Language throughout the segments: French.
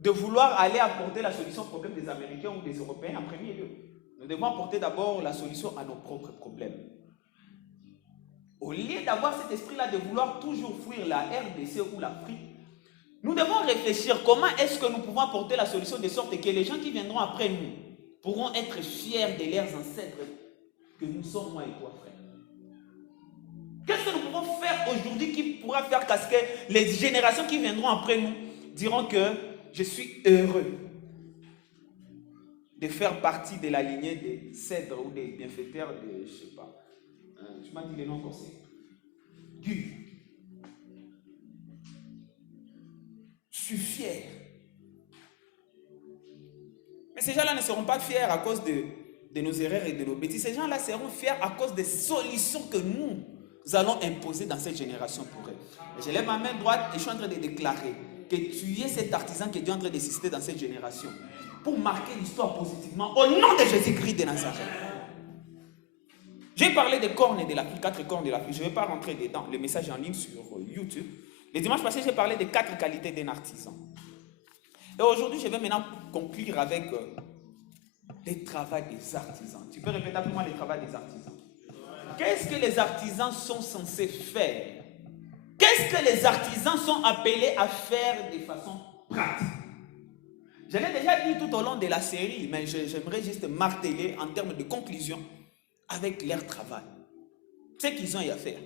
de vouloir aller apporter la solution au problème des Américains ou des Européens en premier lieu. Nous devons apporter d'abord la solution à nos propres problèmes. Au lieu d'avoir cet esprit-là de vouloir toujours fuir la RDC ou l'Afrique, nous devons réfléchir comment est-ce que nous pouvons apporter la solution de sorte que les gens qui viendront après nous pourront être fiers de leurs ancêtres que nous sommes, moi et toi, frère. Qu'est-ce que nous pouvons faire aujourd'hui qui pourra faire que les générations qui viendront après nous diront que je suis heureux de faire partie de la lignée des cèdres ou des bienfaiteurs de, je sais pas, je m'en dis les noms comme ça. Dieu. Je suis fier. Mais ces gens-là ne seront pas fiers à cause de nos erreurs et de nos bêtises. Ces gens-là seront fiers à cause des solutions que nous allons imposer dans cette génération pour eux. Et je lève ma main droite et je suis en train de déclarer que tu es cet artisan que Dieu est en train de susciter dans cette génération pour marquer l'histoire positivement au nom de Jésus-Christ de Nazareth. J'ai parlé des cornes de l'Afrique, 4 cornes de l'Afrique. Je ne vais pas rentrer dedans. Le message est en ligne sur YouTube. Le dimanche passé, j'ai parlé des 4 qualités d'un artisan. Et aujourd'hui, je vais maintenant conclure avec le travail des artisans. Tu peux répéter pour moi le travail des artisans. Qu'est-ce que les artisans sont censés faire? Qu'est-ce que les artisans sont appelés à faire de façon pratique? Je l'ai déjà dit tout au long de la série, mais j'aimerais juste marteler en termes de conclusion avec leur travail. Ce qu'ils ont à faire.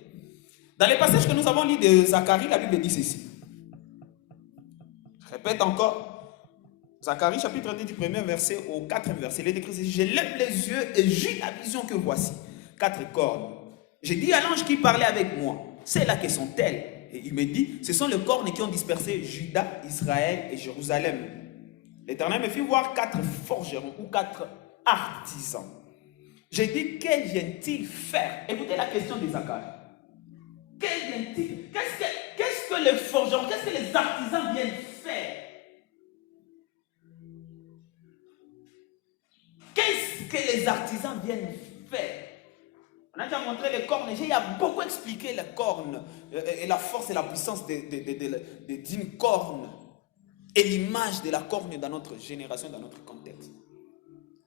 Dans les passages que nous avons lus de Zacharie, la Bible dit ceci. Je répète encore. Zacharie, chapitre 2, du 1er verset au 4e verset. Il est écrit ceci. Je lève les yeux et j'ai la vision que voici. 4 cornes. J'ai dit à l'ange qui parlait avec moi, c'est là que sont-elles? Et il me dit, ce sont les cornes qui ont dispersé Juda, Israël et Jérusalem. L'Éternel me fit voir 4 forgerons ou 4 artisans. J'ai dit, que viennent-ils faire? Écoutez la question de Zacharie. Que viennent-ils? Qu'est-ce que les forgerons, qu'est-ce que les artisans viennent faire? Qu'est-ce que les artisans viennent faire? On a déjà montré les cornes. J'ai beaucoup expliqué les cornes et la force et la puissance d'une corne et l'image de la corne dans notre génération, dans notre contexte.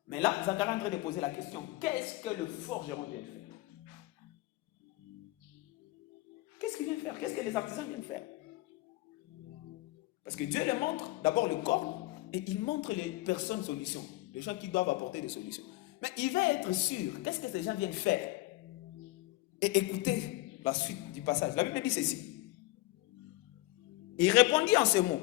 Mais là, Zacharie est en train de poser la question. Qu'est-ce que le forgeron vient faire? Qu'est-ce qu'il vient faire? Qu'est-ce que les artisans viennent faire? Parce que Dieu les montre d'abord le corps et il montre les personnes solutions, les gens qui doivent apporter des solutions. Mais il va être sûr, qu'est-ce que ces gens viennent faire? Et écoutez la suite du passage. La Bible dit ceci. Il répondit en ces mots.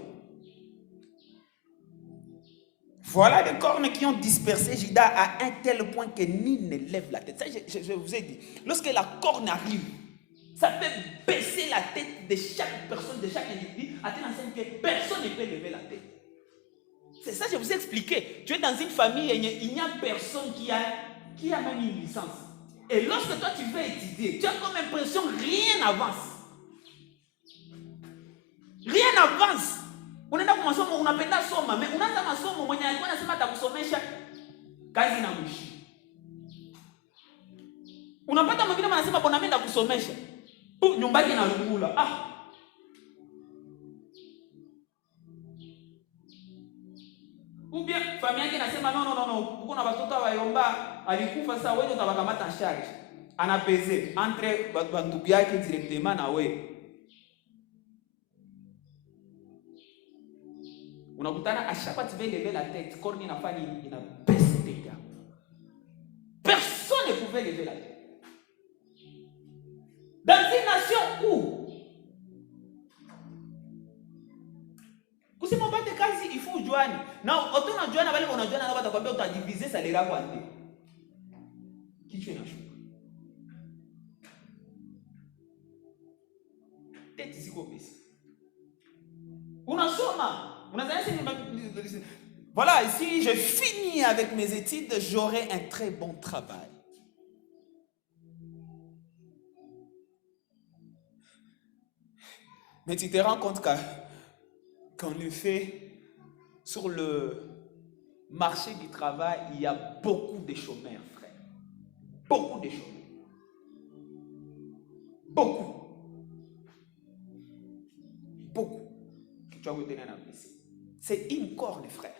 Voilà les cornes qui ont dispersé Juda à un tel point que nul ne lève la tête. Ça, je vous ai dit. Lorsque la corne arrive, ça fait baisser la tête de chaque personne, de chaque individu, à tel enseigne que personne ne peut lever la tête. C'est ça que je vous ai expliqué. Tu es dans une famille et il n'y a personne qui a même une licence. Et lorsque toi tu veux étudier, tu as comme l'impression que rien n'avance. Rien n'avance. Unaenda kwa masomo unapenda soma, mais unaanza masomo mwenye alikuwa anasema atakusomesha kazi na mwishi. Unapata mwingine anasema bwana mimi ndakusomesha. Nyumbani inalungula. Ubia familia yake inasema no, uko na watoto wayomba alikufa sasa wewe utawakamata charge. Anapeze entre bandugu yake directement na wewe. Unakutana à chaque fois tu veux lever la tête, corne inafanya ina baisse des gars. Personne ne pouvait lever la tête. Dans une nation où kusema pate kazi il faut joindre. Na otona joindre wale wanajoindre na watakwambia utadiviser salaire yako ande. Kichwa inashuka. Tete ziko pesa. Unasoma. Voilà, ici je finis avec mes études, j'aurai un très bon travail. Mais tu te rends compte qu'en effet, sur le marché du travail, il y a beaucoup de chômeurs, frère. Beaucoup de chômeurs. Beaucoup. Que tu as retenu un apprécié. C'est une corne, frère.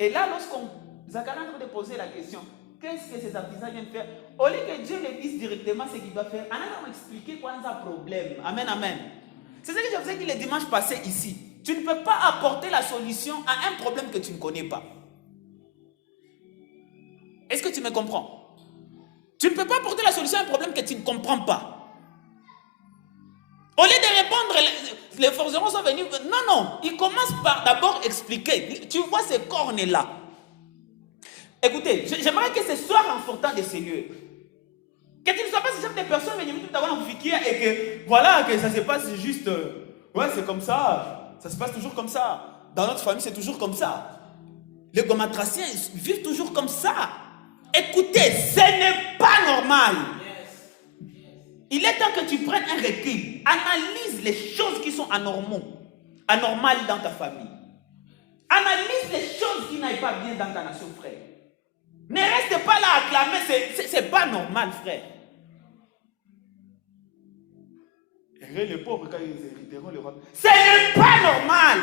Et là, lorsqu'on Zacharie est en train de poser la question, qu'est-ce que ces artisans viennent faire? Au lieu que Dieu les dise directement ce qu'il doit faire, on a expliqué quoi est un problème. Amen, amen. C'est ce que je vous ai dit le dimanche passé ici. Tu ne peux pas apporter la solution à un problème que tu ne connais pas. Est-ce que tu me comprends? Tu ne peux pas apporter la solution à un problème que tu ne comprends pas. Au lieu de répondre, les forgerons sont venus. Non, ils commencent par d'abord expliquer. Tu vois ces cornes-là. Écoutez, j'aimerais que ce soit renforçant de ces lieux. Que tu ne sois pas ce genre de personnes venues tout avoir un fikir et que voilà, que ça se passe juste. Ouais, c'est comme ça. Ça se passe toujours comme ça. Dans notre famille, c'est toujours comme ça. Les gomatraciens vivent toujours comme ça. Écoutez, ce n'est pas normal. Il est temps que tu prennes un recul. Analyse les choses qui sont anormales dans ta famille. Analyse les choses qui n'aillent pas bien dans ta nation, frère. Ne reste pas là à clamer, c'est pas normal, frère. Les pauvres, quand ils hériteront le roi. Ce n'est pas normal.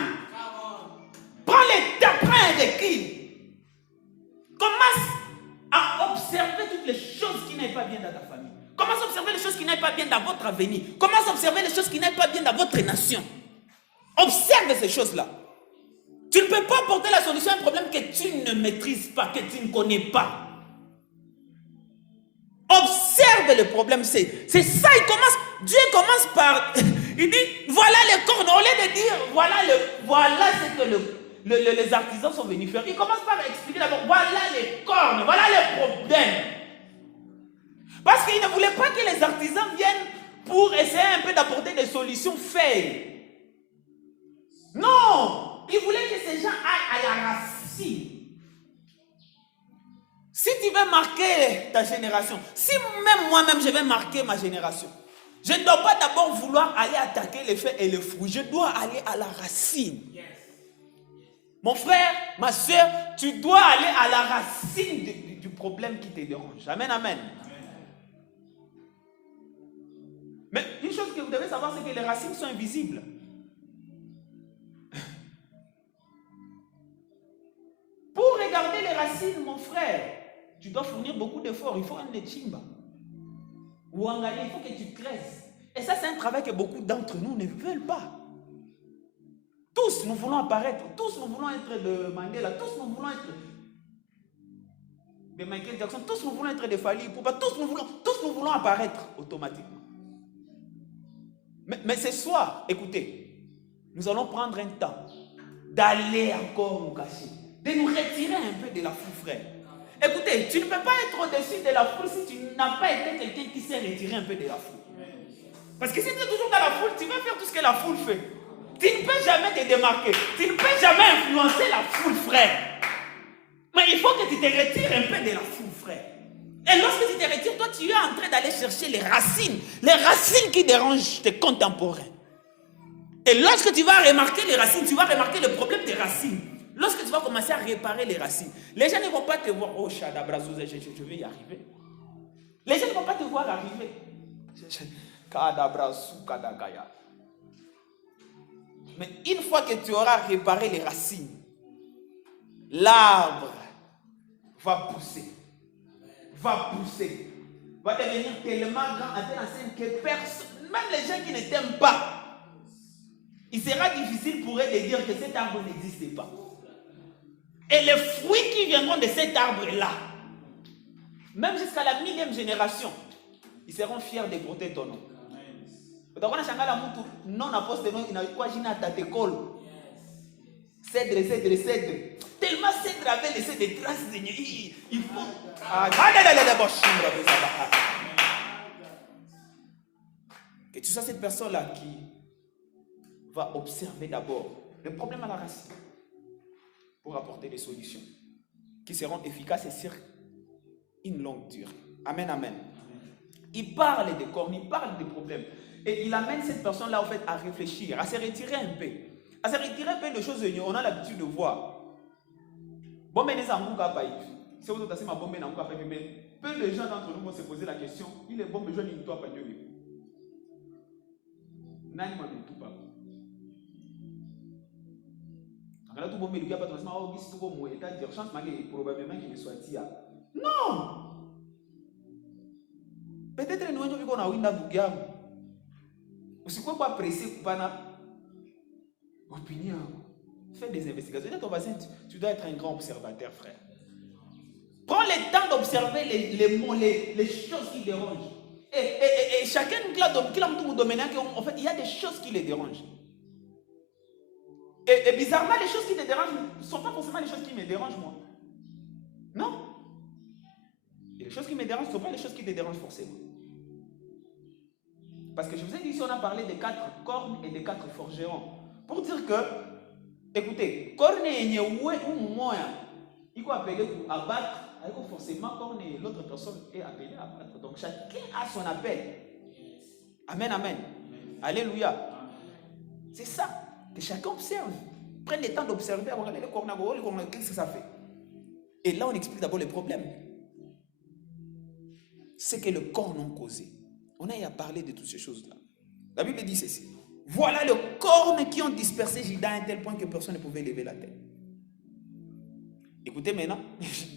Prends le temps, prends un recul. Commence à observer toutes les choses qui n'aillent pas bien dans ta famille. Commence à observer les choses qui n'aillent pas bien dans votre avenir. Commence à observer les choses qui n'aillent pas bien dans votre nation. Observe ces choses-là. Tu ne peux pas apporter la solution à un problème que tu ne maîtrises pas, que tu ne connais pas. Observe le problème, c'est ça, Dieu commence par, il dit, voilà les cornes, au lieu de dire, voilà ce que les artisans sont venus faire. Il commence par expliquer d'abord, voilà les cornes, voilà les problèmes. Parce qu'il ne voulait pas que les artisans viennent pour essayer un peu d'apporter des solutions failles. Non, il voulait que ces gens aillent à la racine. Si tu veux marquer ta génération, si même moi-même je vais marquer ma génération, je ne dois pas d'abord vouloir aller attaquer les faits et les fruits, je dois aller à la racine. Mon frère, ma soeur, tu dois aller à la racine du problème qui te dérange. Amen, amen. Mais une chose que vous devez savoir, c'est que les racines sont invisibles. Pour regarder les racines, mon frère, tu dois fournir beaucoup d'efforts. Il faut un chimba. Ou en gagner, il faut que tu creuses. Et ça, c'est un travail que beaucoup d'entre nous ne veulent pas. Tous, nous voulons apparaître. Tous, nous voulons être de Mandela. Tous, nous voulons être de Michael Jackson. Tous, nous voulons être de Fali Poupa. Tous, nous voulons apparaître automatiquement. Mais ce soir, écoutez, nous allons prendre un temps d'aller encore nous cacher, de nous retirer un peu de la foule, frère. Écoutez, tu ne peux pas être au-dessus de la foule si tu n'as pas été quelqu'un qui s'est retiré un peu de la foule. Parce que si tu es toujours dans la foule, tu vas faire tout ce que la foule fait. Tu ne peux jamais te démarquer. Tu ne peux jamais influencer la foule, frère. Mais il faut que tu te retires un peu de la foule, frère. Et lorsque tu te retires, toi, tu es en train d'aller chercher les racines qui dérangent tes contemporains. Et lorsque tu vas remarquer les racines, tu vas remarquer le problème des racines. Lorsque tu vas commencer à réparer les racines, les gens ne vont pas te voir, oh, Chadabrazou, je vais y arriver. Les gens ne vont pas te voir arriver. Kadabrazou, Kadagaya. Mais une fois que tu auras réparé les racines, l'arbre va pousser. Va devenir tellement grand à telle enseigne que personne, même les gens qui ne t'aiment pas, il sera difficile pour eux de dire que cet arbre n'existe pas. Et les fruits qui viendront de cet arbre-là, même jusqu'à la 1000e génération, ils seront fiers de porter ton nom. Non apôtre non inakwajina tatekol. Cèdre. Tellement cèdre avait laissé des traces de il faut. Que tu sois cette personne-là qui va observer d'abord le problème à la racine pour apporter des solutions qui seront efficaces et sur une longue durée. Amen, amen. Il parle des cornes, il parle des problèmes. Et il amène cette personne-là, en fait, à réfléchir, à se retirer un peu. À se retirer un peu de choses que on a l'habitude de voir. Bon, mais les amours, c'est vous ma bombe, mais peu de gens d'entre nous vont se poser la question, il est bon, mais je ne dois pas Dieu. Non. Peut-être que nous avons aussi quoi pas pressé pour opinion. Fais des investigations. Ton voisin, tu dois être un grand observateur, frère. Prends le temps d'observer les mots, les choses qui dérangent. Et chacun qui a tout domaine, en fait, il y a des choses qui les dérangent. Et bizarrement, les choses qui te dérangent ne sont pas forcément les choses qui me dérangent, moi. Non. Et les choses qui me dérangent ne sont pas les choses qui te dérangent forcément. Parce que je vous ai dit, ici, on a parlé des 4 cornes et des 4 forgerons. Pour dire que, écoutez, corne et ou moyen, il faut appeler pour abattre, il faut forcément corne et l'autre personne est appelée à abattre. Donc chacun a son appel. Amen, amen. Alléluia. C'est ça. Que chacun observe. Prenne le temps d'observer, regardez le corne, qu'est-ce que ça fait. Et là, on explique d'abord les problèmes. C'est que le corps non causé. On a à parler de toutes ces choses-là. La Bible dit ceci. Voilà les cornes qui ont dispersé Juda à un tel point que personne ne pouvait lever la tête. Écoutez maintenant,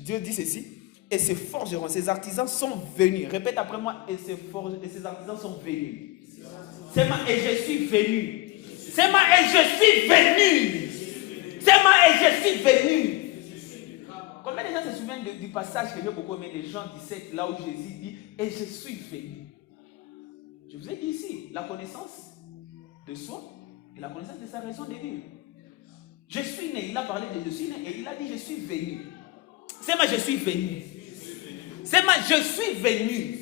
Dieu dit ceci. Et ces forgerons, ces artisans sont venus. Répète après moi. Et ces artisans sont venus. C'est moi et je suis venu. C'est moi et je suis venu. C'est moi et je suis venu. Combien de gens se souviennent du passage que j'ai beaucoup aimé, les Jean 17, là où Jésus dit et je suis venu. Je vous ai dit ici, la connaissance de soi et la connaissance de sa raison de vivre. Je suis né, il a parlé de je suis né et il a dit je suis venu. C'est moi je suis venu. C'est moi je suis venu.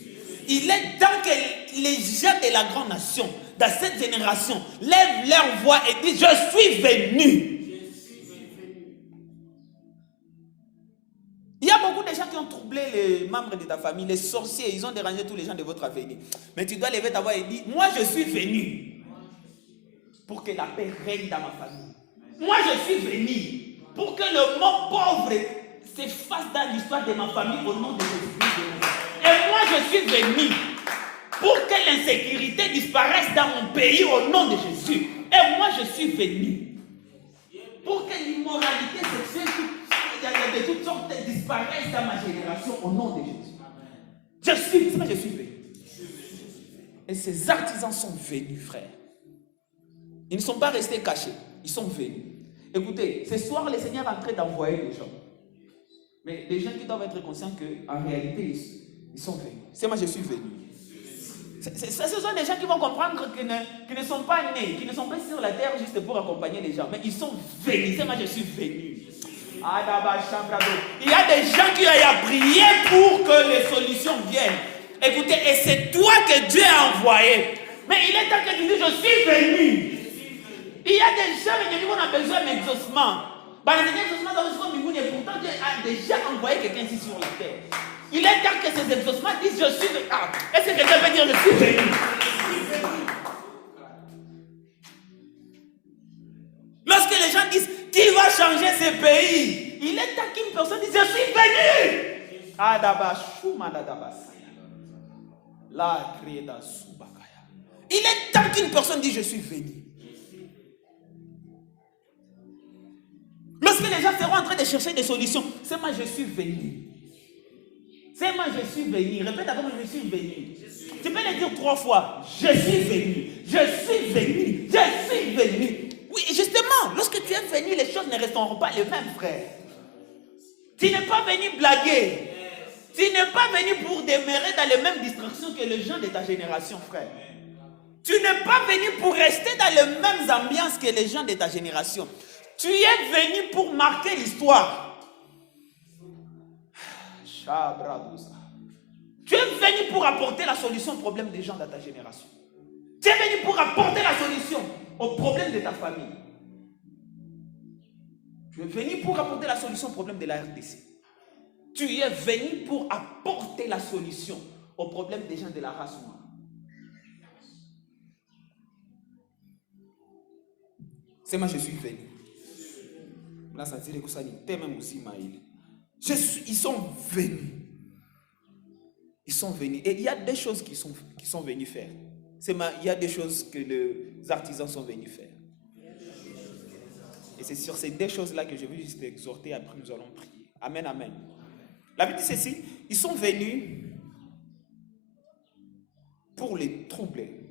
Il est temps que les gens de la grande nation, dans cette génération, lèvent leur voix et disent je suis venu. Il y a beaucoup de gens qui ont troublé les membres de ta famille, les sorciers, ils ont dérangé tous les gens de votre avenir. Mais tu dois lever ta voix et dire, moi je suis venu pour que la paix règne dans ma famille. Moi je suis venu pour que le mot pauvre s'efface dans l'histoire de ma famille au nom de Jésus. Et moi je suis venu pour que l'insécurité disparaisse dans mon pays au nom de Jésus. Et moi je suis venu pour que l'immoralité sexuelle de toutes sortes disparaissent dans ma génération au nom de Jésus. Je suis venu. Et ces artisans sont venus, frère. Ils ne sont pas restés cachés. Ils sont venus. Écoutez, ce soir, le Seigneur est en train d'envoyer des gens. Mais les gens qui doivent être conscients qu'en réalité, ils sont venus. C'est moi, je suis venu. Ce sont des gens qui vont comprendre qu'ils ne sont pas nés, qui ne sont pas sur la terre juste pour accompagner les gens. Mais ils sont venus. C'est moi, je suis venu. Il y a des gens qui ont prié pour que les solutions viennent. Écoutez, et c'est toi que Dieu a envoyé. Mais il est temps que tu dises, je suis venu. Il y a des gens qui ont besoin d'un exaucement. Et pourtant Dieu a déjà envoyé quelqu'un ici sur la terre. Il est temps que ces exaucements disent, je suis venu. Est-ce que quelqu'un veut dire, je suis venu? Lorsque les gens disent, qui va changer ce pays? Il est temps qu'une personne dise, je suis venu. Il est temps qu'une personne dise, je suis venu. Lorsque les gens seront en train de chercher des solutions, c'est moi, je suis venu. C'est moi, je suis venu. Répète avant, je suis venu. Tu peux le dire 3 fois. Je suis venu. Je suis venu. Je suis venu. Oui, justement, lorsque tu es venu, les choses ne resteront pas les mêmes, frère. Tu n'es pas venu blaguer. Tu n'es pas venu pour demeurer dans les mêmes distractions que les gens de ta génération, frère. Tu n'es pas venu pour rester dans les mêmes ambiances que les gens de ta génération. Tu es venu pour marquer l'histoire. Tu es venu pour apporter la solution au problème des gens de ta génération. Tu es venu pour apporter la solution au problème de ta famille. Tu es venu pour apporter la solution au problème de la RDC. Tu es venu pour apporter la solution au problème des gens de la race noire. C'est moi, je suis venu. Là, ça dit que ça dit, même aussi, Maïl. Ils sont venus. Ils sont venus. Et il y a des choses qu'ils sont venus faire. Il y a des choses que les artisans sont venus faire. Et c'est sur ces deux choses-là que je veux juste exhorter, après nous allons prier. Amen, amen. La Bible dit ceci, ils sont venus pour les troubler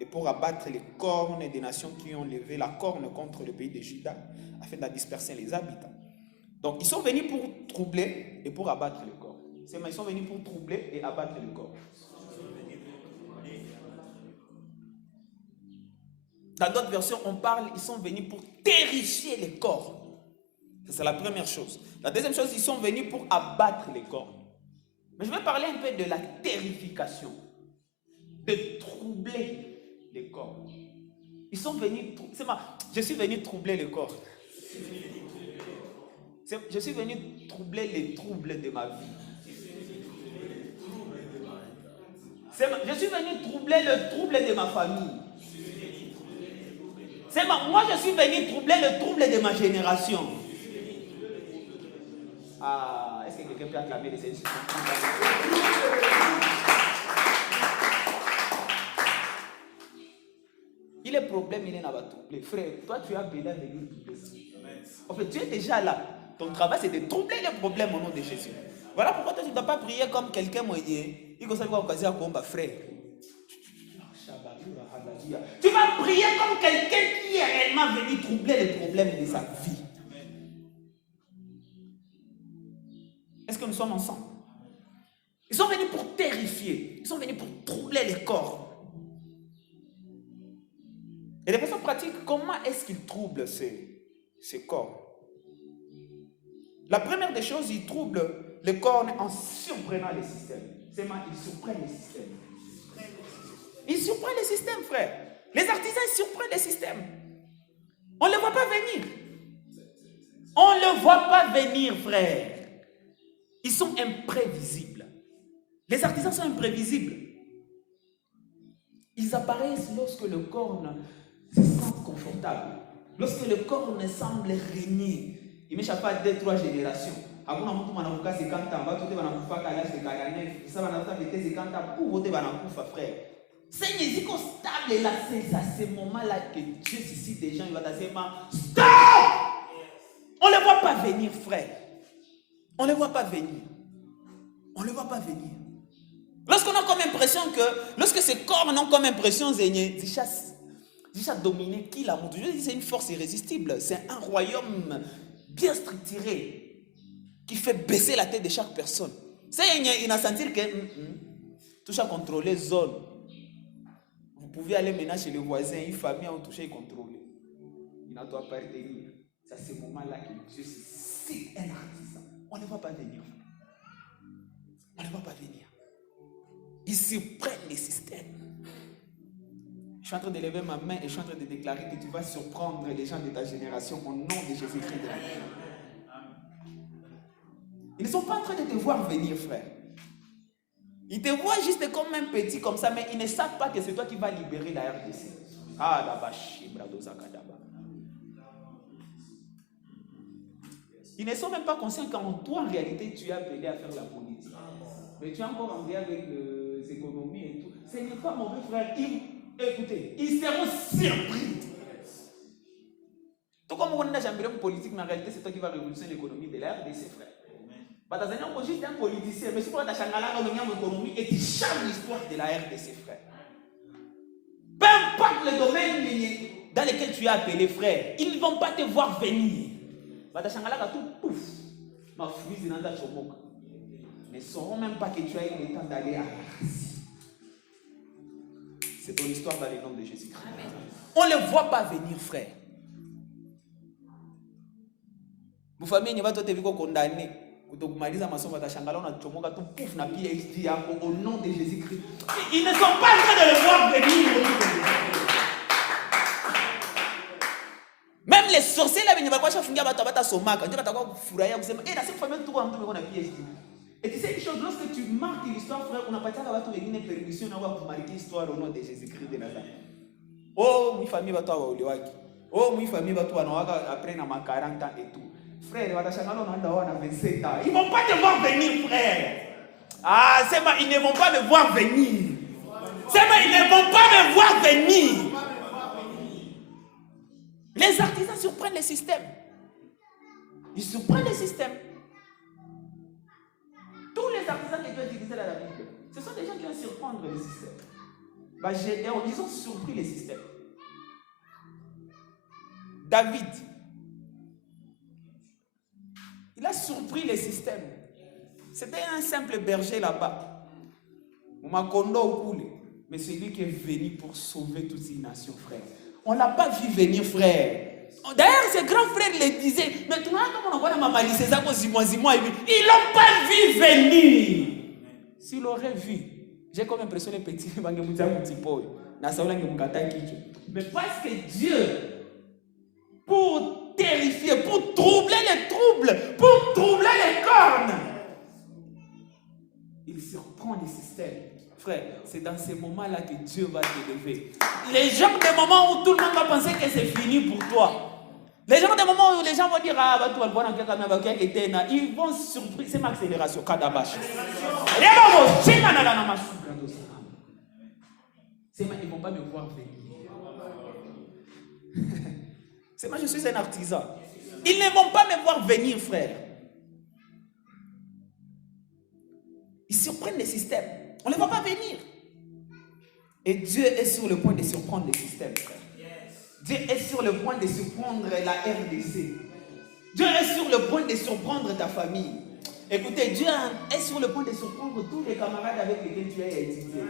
et pour abattre les cornes des nations qui ont levé la corne contre le pays de Juda afin de disperser les habitants. Donc, ils sont venus pour troubler et pour abattre le corps. Ils sont venus pour troubler et abattre le corps. Dans d'autres versions, on parle, ils sont venus pour terrifier les corps. C'est la première chose. La deuxième chose, ils sont venus pour abattre les corps. Mais je vais parler un peu de la terrification, de troubler les corps. Ils sont venus, je suis venu troubler le corps. Je suis venu troubler les troubles de ma vie. Je suis venu troubler le trouble de ma famille. Moi, je suis venu troubler le trouble de ma génération. Ah, est-ce que quelqu'un peut acclamer les Seigneurs? Il est problème, il est là-bas troublé. Frère, toi, tu as appelé à venir troubler ça. En fait, tu es déjà là. Ton travail, c'est de troubler les problèmes au nom de Jésus. Voilà pourquoi toi, tu ne dois pas prier comme quelqu'un moyen. Il conseille quoi occasion à combattre, frère. Tu vas prier comme quelqu'un qui est réellement venu troubler les problèmes de sa vie. Est-ce que nous sommes ensemble? Ils sont venus pour terrifier. Ils sont venus pour troubler les corps. Et de façon pratique, comment est-ce qu'ils troublent ces corps? La première des choses, ils troublent les corps en surprenant les systèmes. Ils surprennent les systèmes. Ils surprennent les systèmes, frère. Les artisans, ils surprennent les systèmes. On ne les voit pas venir. On ne les voit pas venir, frère. Ils sont imprévisibles. Les artisans sont imprévisibles. Ils apparaissent lorsque le corps se sent confortable. Lorsque le corps semble régner. Il m'échappe pas 2-3 générations. Hakuna mtu manakufa 50 ans, watu wote wanakufa à l'âge de 49, ça wanakufa de 50 ans, pour wote wanakufa, frère. C'est une musique stable là, c'est à ce moment-là que Dieu suscite des gens, il va dire stop! On ne les voit pas venir, frère. On ne les voit pas venir. On ne les voit pas venir. Lorsqu'on a comme impression que, lorsque ces corps ont comme impression, déjà dominer qui l'a montré. Je dis c'est une force irrésistible. C'est un royaume bien structuré qui fait baisser la tête de chaque personne. C'est il a senti que tout ça contrôler zone. Vous pouvez aller maintenant chez le voisin, une famille a touché et contrôler. Il ne doit pas retenir. C'est à ce moment-là que Dieu suscite un artisan. On ne va pas venir. On ne va pas venir. Ils surprennent les systèmes. Je suis en train de lever ma main et je suis en train de déclarer que tu vas surprendre les gens de ta génération au nom de Jésus-Christ. Ils ne sont pas en train de te voir venir, frère. Ils te voient juste comme un petit comme ça, mais ils ne savent pas que c'est toi qui vas libérer la RDC. Ah, là-bas, ils ne sont même pas conscients qu'en toi, en réalité, tu es appelé à faire la politique. Mais tu es encore en lien avec les économies et tout. Ce n'est pas mauvais, frère. Écoutez, ils seront surpris. Tout comme on a jamais une politique, mais en réalité, c'est toi qui vas révolutionner l'économie de la RDC, frère. Tu es juste un politicien, mais si tu as l'économie et tu changes l'histoire de la RDC, frère. Peu importe le domaine dans lequel tu es appelé, frère, ils ne vont pas te voir venir. Ils ne sauront même pas que tu as eu le temps d'aller à la race. C'est ton histoire dans le nom de Jésus-Christ. On ne les voit pas venir, frère. Vous famille, il va te condamner. Au nom de Jésus-Christ. Ils ne sont pas en train de le voir venir. Même les sorciers là, et tu sais une chose, lorsque tu marques l'histoire, frère, on n'a pas dit à une permission pour marquer l'histoire au nom de Jésus-Christ de Nazareth. Oh, ma famille va toi oh, ma famille va toi après 40 ans et tout. Frère, ils ne vont pas te voir venir, frère. Ah, c'est moi, ils ne vont pas me voir venir. C'est moi, ils ne vont pas me voir venir. Les artisans surprennent les systèmes. Ils surprennent les systèmes. Tous les artisans que Dieu a utilisés dans la Bible, ce sont des gens qui vont surprendre les systèmes. Ils ont surpris les systèmes. David, il a surpris les systèmes. C'était un simple berger là-bas. Mais c'est lui qui est venu pour sauver toutes ces nations, frère. On ne l'a pas vu venir, frère. D'ailleurs, ses grands frères le disaient. Mais tout le monde, comme on voit dans ma malice, ils ne l'ont pas vu venir. S'il aurait vu, j'ai comme l'impression les petits, mais parce que Dieu, pour terrifier, pour troubler les troubles, pour troubler les cornes, il surprend les systèmes. Frère, c'est dans ces moments-là que Dieu va te lever. Les gens, des moments où tout le monde va penser que c'est fini pour toi. Les gens, des moments où les gens vont dire, ils vont surprendre. C'est ma accélération, Kadabash. Ils ne vont pas me voir venir. C'est moi, je suis un artisan. Ils ne vont pas me voir venir, frère. Ils surprennent les systèmes. On ne les voit pas venir. Et Dieu est sur le point de surprendre les systèmes, frère. Dieu est sur le point de surprendre la RDC. Dieu est sur le point de surprendre ta famille. Écoutez, Dieu est sur le point de surprendre tous les camarades avec lesquels tu as étudié.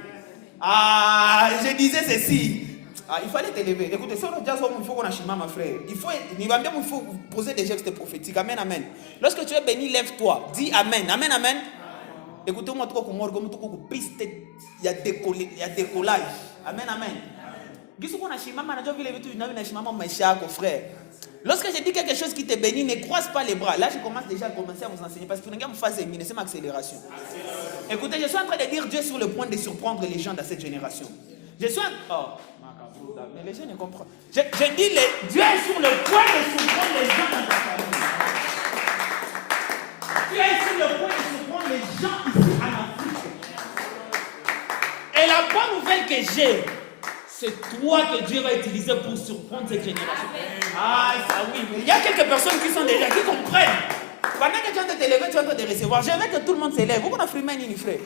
Ah, je disais ceci. Ah, il fallait t'élever. Écoutez, sur le jazz, il faut qu'on achète ma frère. Il faut poser des gestes prophétiques. Amen, amen. Lorsque tu es béni, lève-toi. Dis amen. Amen, amen. Écoutez-moi, il y a décollage. Amen, amen. Frère. Lorsque je dis quelque chose qui te bénit, ne croise pas les bras. Là, je commence déjà à commencer à vous enseigner parce que vous n'avez pas phase éminée, c'est ma accélération. Écoutez, je suis en train de dire Dieu est sur le point de surprendre les gens dans cette génération. Je suis mais les gens ne comprennent. Je dis Dieu est sur le point de surprendre les gens dans ta famille. Dieu est sur le point de surprendre les gens ici en Afrique. Et la bonne nouvelle que j'ai, c'est toi que Dieu va utiliser pour surprendre cette génération. Ah, ça oui, mais il y a quelques personnes qui sont déjà, qui comprennent. Pendant que tu es en train de te lever, tu es en train de recevoir. Je veux que tout le monde s'élève. Vous connaissez une frère.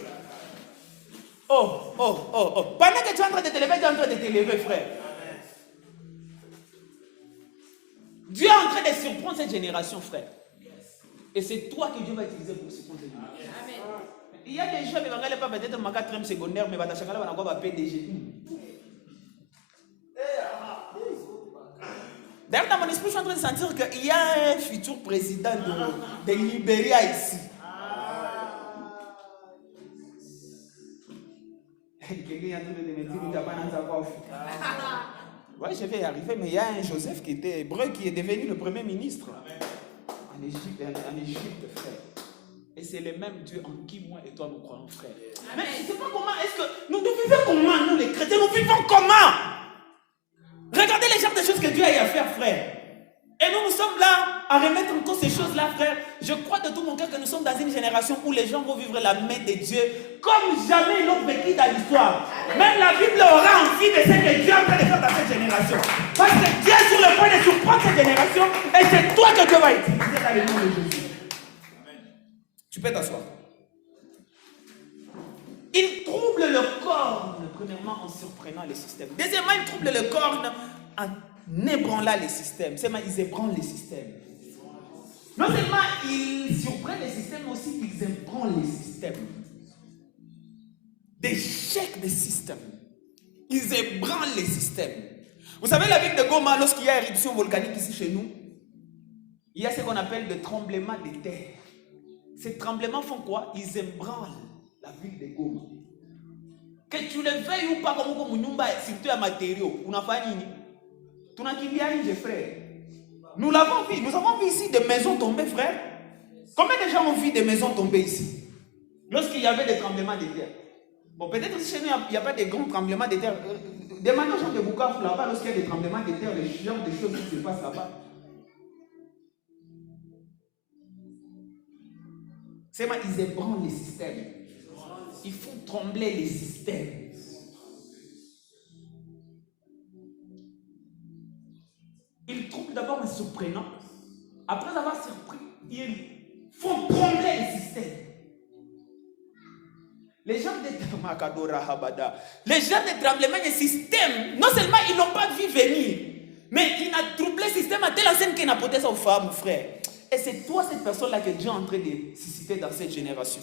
Pendant que tu es en train de te lever, tu es en train de te lever, frère. Dieu est en train de surprendre cette génération, frère. Et c'est toi que Dieu va utiliser pour surprendre cette génération. Il y a des gens qui ne vont pas peut-être ma 4e secondaire, mais ils vont PDG. D'ailleurs, dans mon esprit, je suis en train de sentir qu'il y a un futur président de Libéria ici. Oui, je vais y arriver, mais il y a un Joseph qui était hébreu qui est devenu le premier ministre en Égypte, frère. Et c'est le même Dieu en qui moi et toi nous croyons, frère. Mais je ne sais pas comment, est-ce que nous vivons comment, nous les chrétiens, nous vivons comment? Regardez les genres de choses que Dieu a eu à faire, frère. Et nous sommes là à remettre en cause ces choses-là, frère. Je crois de tout mon cœur que nous sommes dans une génération où les gens vont vivre la main de Dieu comme jamais ils l'ont vécu dans l'histoire. Même la Bible aura envie de ce que Dieu est en train de faire dans cette génération. Parce que Dieu est sur le point de surprendre cette génération et c'est toi que Dieu va utiliser dans le nom de Jésus. Tu peux t'asseoir. Il trouble le corne, premièrement, en surprenant les systèmes. Deuxièmement, il trouble le corne en ébranlant les systèmes. C'est ils ébranlent les systèmes. Non seulement ils surprennent les systèmes, mais aussi ils ébranlent les systèmes. Des chèques de systèmes. Ils ébranlent les systèmes. Vous savez, la ville de Goma, lorsqu'il y a éruption volcanique ici chez nous, il y a ce qu'on appelle des tremblements de terre. Ces tremblements font quoi? Ils ébranlent la ville de Goma. Que tu le veuilles ou pas, comme surtout à matériaux, on n'a pas nini. Tu n'as qu'une frère. Nous l'avons vu. Nous avons vu ici des maisons tombées, frère. Combien de gens ont vu des maisons tombées ici? Lorsqu'il y avait des tremblements de terre. Bon, peut-être ici chez nous, il n'y a pas de grands tremblements de terre. Demandez aux gens de Bukavu là-bas, lorsqu'il y a des tremblements de terre, les genres de choses qui se passent là-bas. C'est moi, ils ébranlent les systèmes. Ils font trembler les systèmes. Ils trouvent surprenant. Après avoir surpris, ils font trembler le système. Les gens de tremblement du système, non seulement ils n'ont pas vu venir, mais il a troublé le système à telle enseigne qu'il n'a pas aux femmes, frère. Et c'est toi, cette personne-là, que Dieu est en train de susciter dans cette génération.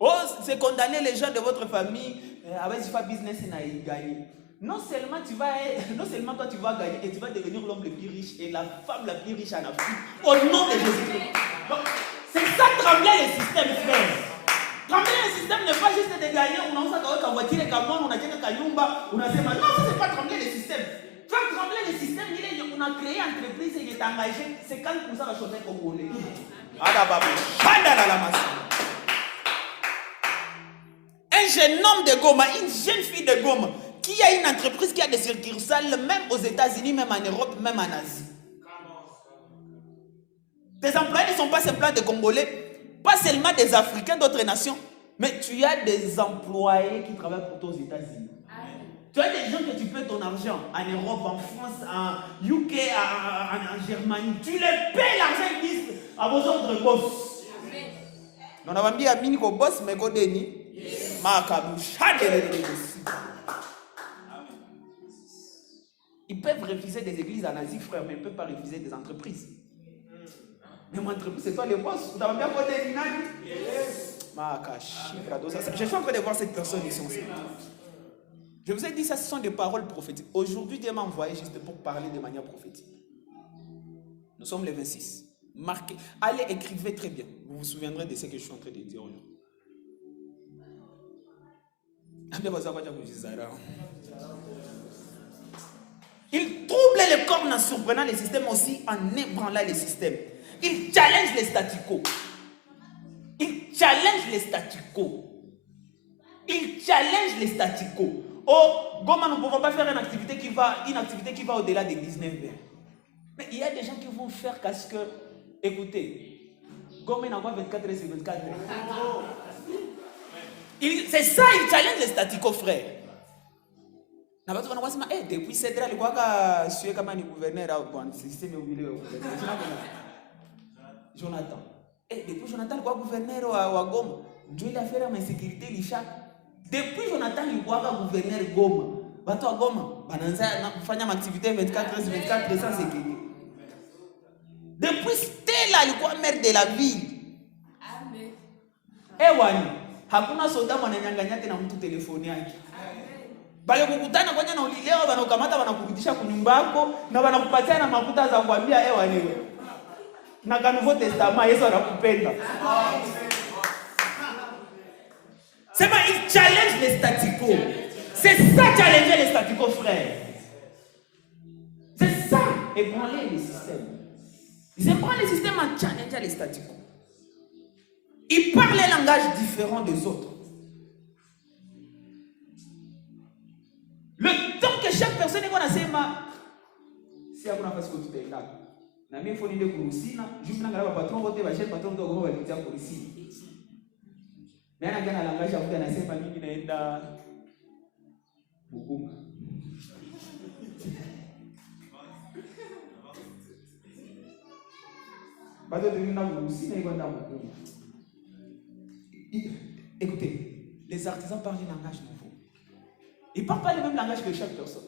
Oh, c'est condamner les gens de votre famille avec ce business et gagner. Non seulement toi tu vas gagner et tu vas devenir l'homme le plus riche et la femme la plus riche en Afrique. Au nom de Jésus. C'est ça trembler le système, frère. Trembler le système n'est pas juste de gagner, on a une voiture, on a une kanyumba, on a dit non, ça c'est pas trembler le système. Faire trembler le système, on a créé une entreprise et il est engagé, c'est quand vous avez chauffé congolais. Un jeune homme de Goma, une jeune fille de Goma, qui a une entreprise qui a des succursales même aux États-Unis, même en Europe, même en Asie. Tes employés ne sont pas simplement des Congolais, pas seulement des Africains d'autres nations, mais tu as des employés qui travaillent pour toi aux États-Unis. Tu as des gens que tu payes ton argent en Europe, en France, en UK, en Germanie. Tu les payes l'argent, ils disent à vos autres boss. On a dit à Miniko boss, mais Kodeni. Ils peuvent refuser des églises en Asie, frère, mais ils ne peuvent pas refuser des entreprises. Mais mon entreprise, c'est toi le boss. Vous avez bien voté je suis en train de voir cette personne ici. Je vous ai dit, ça, ce sont des paroles prophétiques. Aujourd'hui, Dieu m'a envoyé juste pour parler de manière prophétique. Nous sommes les 26. Marquez. Allez, écrivez très bien. Vous vous souviendrez de ce que je suis en train de dire aujourd'hui. Il trouble les corps en surprenant les systèmes aussi en ébranlant les systèmes. Il challenge les statu quo. Il challenge les statu quo. Il challenge les statu quo. Oh, Goma, nous ne pouvons pas faire une activité qui va au-delà des 19 heures. Mais il y a des gens qui vont faire parce que, écoutez, Goma n'a pas 24 heures sur 24 heures. C'est ça, il challenge les statu quo, frère. Depuis cette heure, je suis comme un gouverneur Jonathan. Depuis Jonathan, le gouverneur à Goma. Dieu l'a fait en sécurité, l'Ichak. Depuis Jonathan, il voit le gouverneur Goma. Bato à Goma, il fait une activité 24 heures sur 24 heures sans sécurité. Depuis Stella, le maire de la ville. Amen. Ewani, hakuna soda mwananyanganya tena mtu telefoni yake. Bale kukutana kwenye na ulilewa wanakamata wanakurudisha kunyumba yako na wanakupatia na mafuta za kuambia ewani wewe. Na kwa Nouveau Testament Yesu anakupenda. C'est pas, il challenge les statu quo. C'est ça challenger les statu quo, frère. C'est ça, ébranler les systèmes. Ils ébranlent les systèmes en challengeant les statu quo. Ils parlent un langage différent des autres. Le temps que chaque personne est qu'on a ses mains, si à vous n'avez pas ce que tu es là, na mimi faut ninde kurusina, juste n'angala patron wote ba chef patron ndio kwa kutia polisi. Na anaangalia langage hapo anasema mimi naenda Bukunga. Bado ndio na kurusina iko ndani Bukunga. Écoutez, les artisans parlent un langage nouveau. Ils ne parlent pas le même langage que chaque personne.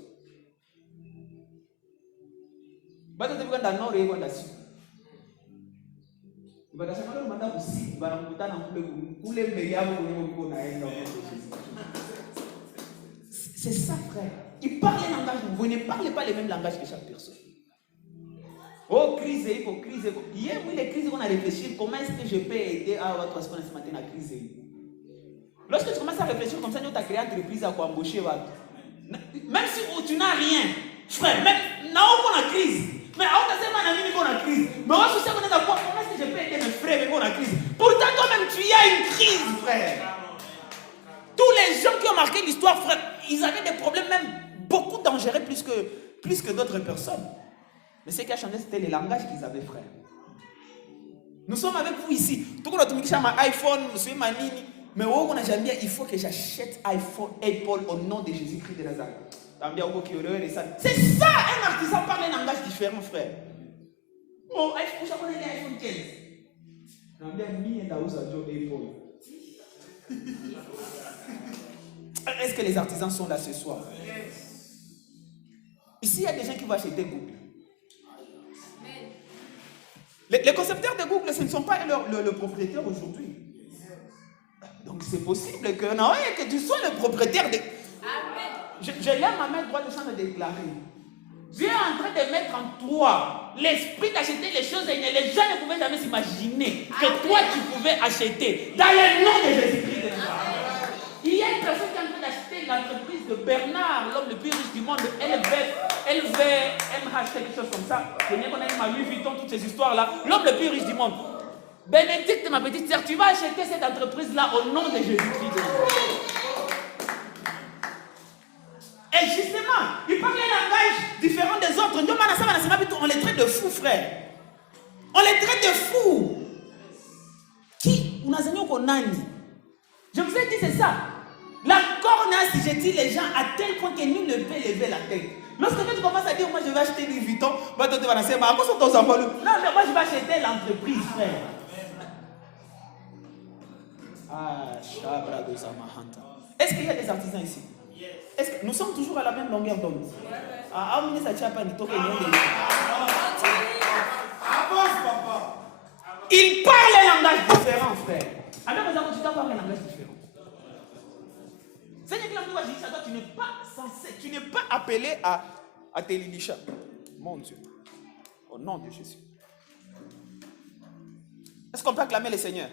Bado ndio dans le nord et dans le sud. C'est ça, frère. Ils parlent un langage nouveau. Vous ne parlez pas le même langage que chaque personne. Oh, crise, il faut crise. Hier, oui, les crises, on a réfléchi. Comment est-ce que je peux aider à votre ce matin à crise? Lorsque tu commences à réfléchir comme ça, tu as créé une entreprise à quoi embaucher. Même si tu n'as rien, frère, même n'a aucune crise. Mais on a seulement un ami qui a une crise. Mais on se sait qu'on a quoi? Comment est-ce que je peux aider mes frères qui ont une crise? Pourtant, toi-même, tu as une crise, frère. Tous les gens qui ont marqué l'histoire, frère, ils avaient des problèmes même beaucoup dangereux plus que d'autres personnes. Mais ce qui a changé, c'était les langages qu'ils avaient, frère. Nous sommes avec vous ici. Tout le monde a un iPhone, monsieur Manini. Mais on a jamais, il faut que j'achète iPhone, Apple au nom de Jésus-Christ de Nazareth. C'est ça, un artisan parle un langage différent, frère. Oh, iPhone 15. Est-ce que les artisans sont là ce soir? Ici, il y a des gens qui vont acheter Google. Les concepteurs de Google, ce ne sont pas le propriétaire aujourd'hui. Donc c'est possible que, non, que tu sois le propriétaire de... Je lève ma main droite de champ de déclarer. Dieu est en train de mettre en toi l'esprit d'acheter les choses et les gens ne pouvaient jamais s'imaginer que toi tu pouvais acheter dans le nom de Jésus-Christ. Il y a une personne qui est en train d'acheter l'entreprise de Bernard, l'homme le plus riche du monde, LVMH, quelque chose comme ça. Je n'ai pas Louis Vuitton, toutes ces histoires-là. L'homme le plus riche du monde. Bénédicte, ma petite sœur, tu vas acheter cette entreprise-là au nom de Jésus-Christ. Et justement, il parle un langage différent des autres. On les traite de fous, frère. On les traite de fous. Qui? Je vous ai dit, c'est ça. La corne, si je dis les gens à tel point que nul ne peut lever la tête. Lorsque tu commences à dire, moi je vais acheter Louis Vuitton, moi je vais acheter l'entreprise, frère. Est-ce qu'il y a des artisans ici? Est-ce que nous sommes toujours à la même longueur d'onde? Il parle un langage différent, frère. Alors, tu dois parler un langage différent. Tu n'es pas censé, tu n'es pas appelé à Télilisha. Mon Dieu. Au nom de Jésus. Est-ce qu'on peut acclamer le Seigneur?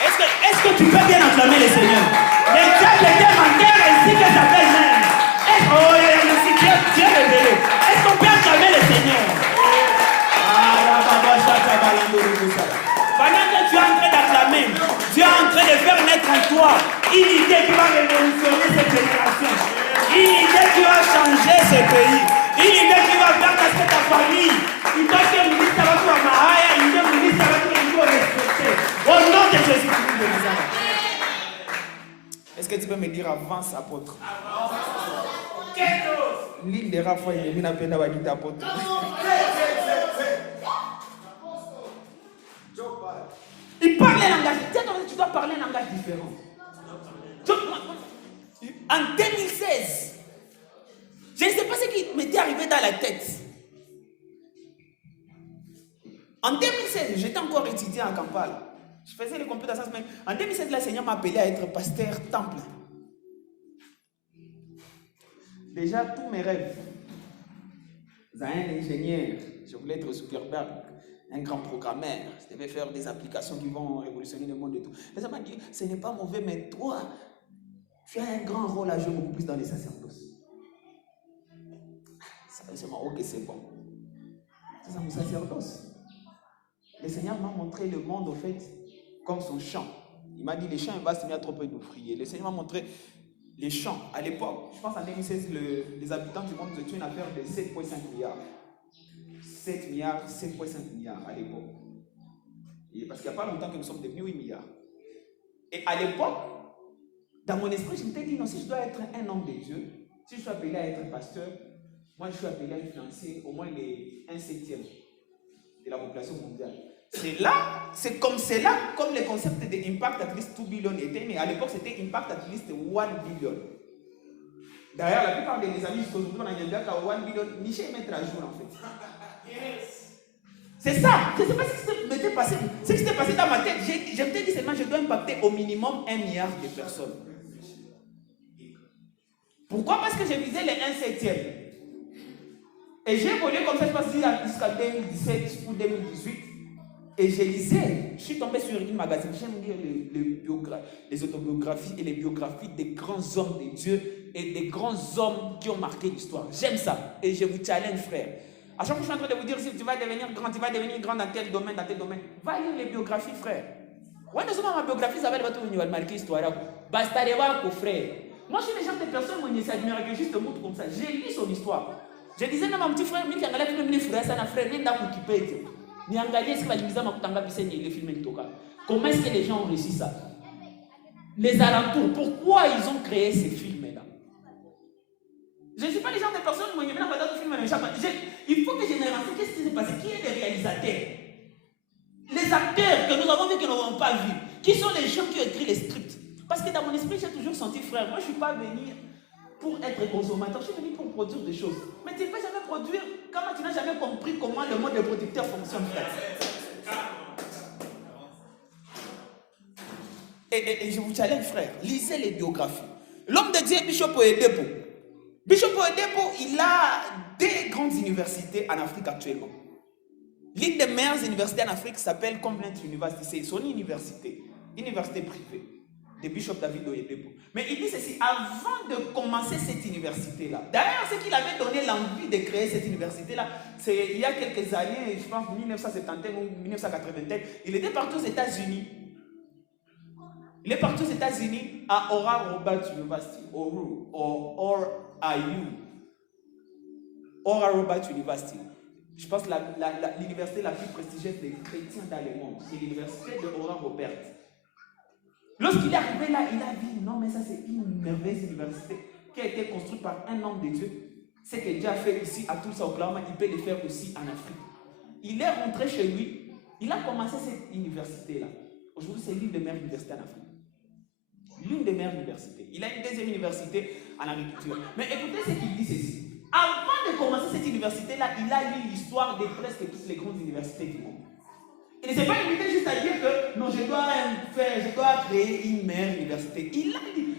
Est-ce que tu peux bien acclamer le Seigneur? Les diables étaient menteurs ainsi que s'appelle même. Oh, merci Dieu révélé. Est-ce qu'on peut acclamer le Seigneur? Pendant que tu es en train d'acclamer, Dieu est en train de faire naître en toi une idée qui va révolutionner cette génération. Une idée qui va changer ce pays. Une idée qui va faire que ta famille, il doit être ministre à toi, Mahaya, il doit être ministre à toi, il faut respecter. Au nom de Jésus-Christ de Nazareth. Est-ce que tu peux me dire avance, apôtre? L'île de Rafa, il est venu à peine d'avoir dit apôtre. Il parle un langage. Tu dois parler un langage différent. En 2016, je ne sais pas ce qui m'était arrivé dans la tête. En 2016, j'étais encore étudiant à Kampala. Je faisais les computers ça, mais en 2016, le Seigneur m'a appelé à être pasteur temps plein. Déjà, tous mes rêves. Un ingénieur, je voulais être Zuckerberg, un grand programmeur. Je devais faire des applications qui vont révolutionner le monde et tout. Et ça m'a dit, ce n'est pas mauvais, mais toi, tu as un grand rôle à jouer beaucoup plus dans les sacerdoces. Ça m'a dit, ok, c'est bon. C'est mon sacerdoce. Le Seigneur m'a montré le monde, au fait, comme son champ. Il m'a dit, les champs, il va se mettre trop peu d'ouvriers. Le Seigneur m'a montré les champs. À l'époque, je pense en 2016, les habitants du monde ont une affaire de 7,5 milliards. 7 milliards, 7,5 milliards à l'époque. Parce qu'il n'y a pas longtemps que nous sommes devenus 8 milliards. Et à l'époque, dans mon esprit, je me suis dit, non, si je dois être un homme de Dieu, si je suis appelé à être pasteur, moi je suis appelé à influencer au moins les 1/7 de la population mondiale. C'est comme le concept de Impact at least 2 billion était, mais à l'époque c'était Impact at least 1 billion. D'ailleurs, la plupart de mes amis jusqu'à aujourd'hui, on a bien qu'à 1 billion, Michel mettre à jour en fait. C'est ça. Je ne sais pas ce qui s'était passé. Ce qui s'était passé dans ma tête, je me suis dit seulement je dois impacter au minimum 1 milliard de personnes. Pourquoi? Parce que je visais les 1/7. Et j'ai évolué comme ça, je pense, jusqu'à 2017 ou 2018. Et je lisais, je suis tombé sur une magazine, j'aime lire les autobiographies et les biographies des grands hommes de Dieu et des grands hommes qui ont marqué l'histoire. J'aime ça. Et je vous challenge, frère. À chaque fois, je suis en train de vous dire, si tu vas devenir grand dans tel domaine, va lire les biographies, frère. Ouais, nous sommes ma biographie, ça va être marqué l'histoire. Basta de frère. Moi, je suis le genre de personne, moi, je m'admire que juste montre comme ça. J'ai lu son histoire. Je disais, non, mon petit frère, il y a un frère, ça n'a frère, rien dans Wikipédia. Comment est-ce que les gens ont réussi ça? les alentours, pourquoi ils ont créé ces films-là. Je ne suis pas les gens des personnes qui m'ont dit, il faut que je me renseigne qu'est-ce qui s'est passé, qui est les réalisateurs, les acteurs que nous avons vus, que nous n'avons pas vus, qui sont les gens qui ont écrit les scripts. Parce que dans mon esprit, j'ai toujours senti, frère, moi je ne suis pas venu pour être consommateur, je suis venu pour produire des choses. Mais tu ne peux jamais produire quand tu n'as jamais compris comment le mode de producteur fonctionne, frère. Et je vous challenge, frère, lisez les biographies. L'homme de Dieu, Bishop Oyedepo. Bishop Oyedepo, il a des grandes universités en Afrique actuellement. L'une des meilleures universités en Afrique s'appelle Covenant University. C'est son université privée de Bishop David Oyedepo. Mais il dit ceci, avant de commencer cette université-là, d'ailleurs, ce qui avait donné l'envie de créer cette université-là, c'est il y a quelques années, je pense 1970 ou 1980, il était parti aux États-Unis. Il est parti aux États-Unis à Oral Roberts University, Oral Roberts University. Je pense que l'université la plus prestigieuse des chrétiens dans le monde, c'est l'université de Oral Roberts. Lorsqu'il est arrivé là, il a dit, non mais ça c'est une merveilleuse université qui a été construite par un homme de Dieu. Ce que Dieu a fait ici à Tulsa, Oklahoma, il peut le faire aussi en Afrique. Il est rentré chez lui, il a commencé cette université-là. Aujourd'hui, c'est l'une des meilleures universités en Afrique. L'une des meilleures universités. Il a une deuxième université en agriculture. Mais écoutez ce qu'il dit ceci. Avant de commencer cette université-là, il a lu l'histoire de presque toutes les grandes universités du monde. Il ne s'est pas limité juste à dire que non, je dois créer une meilleure université. Il a lu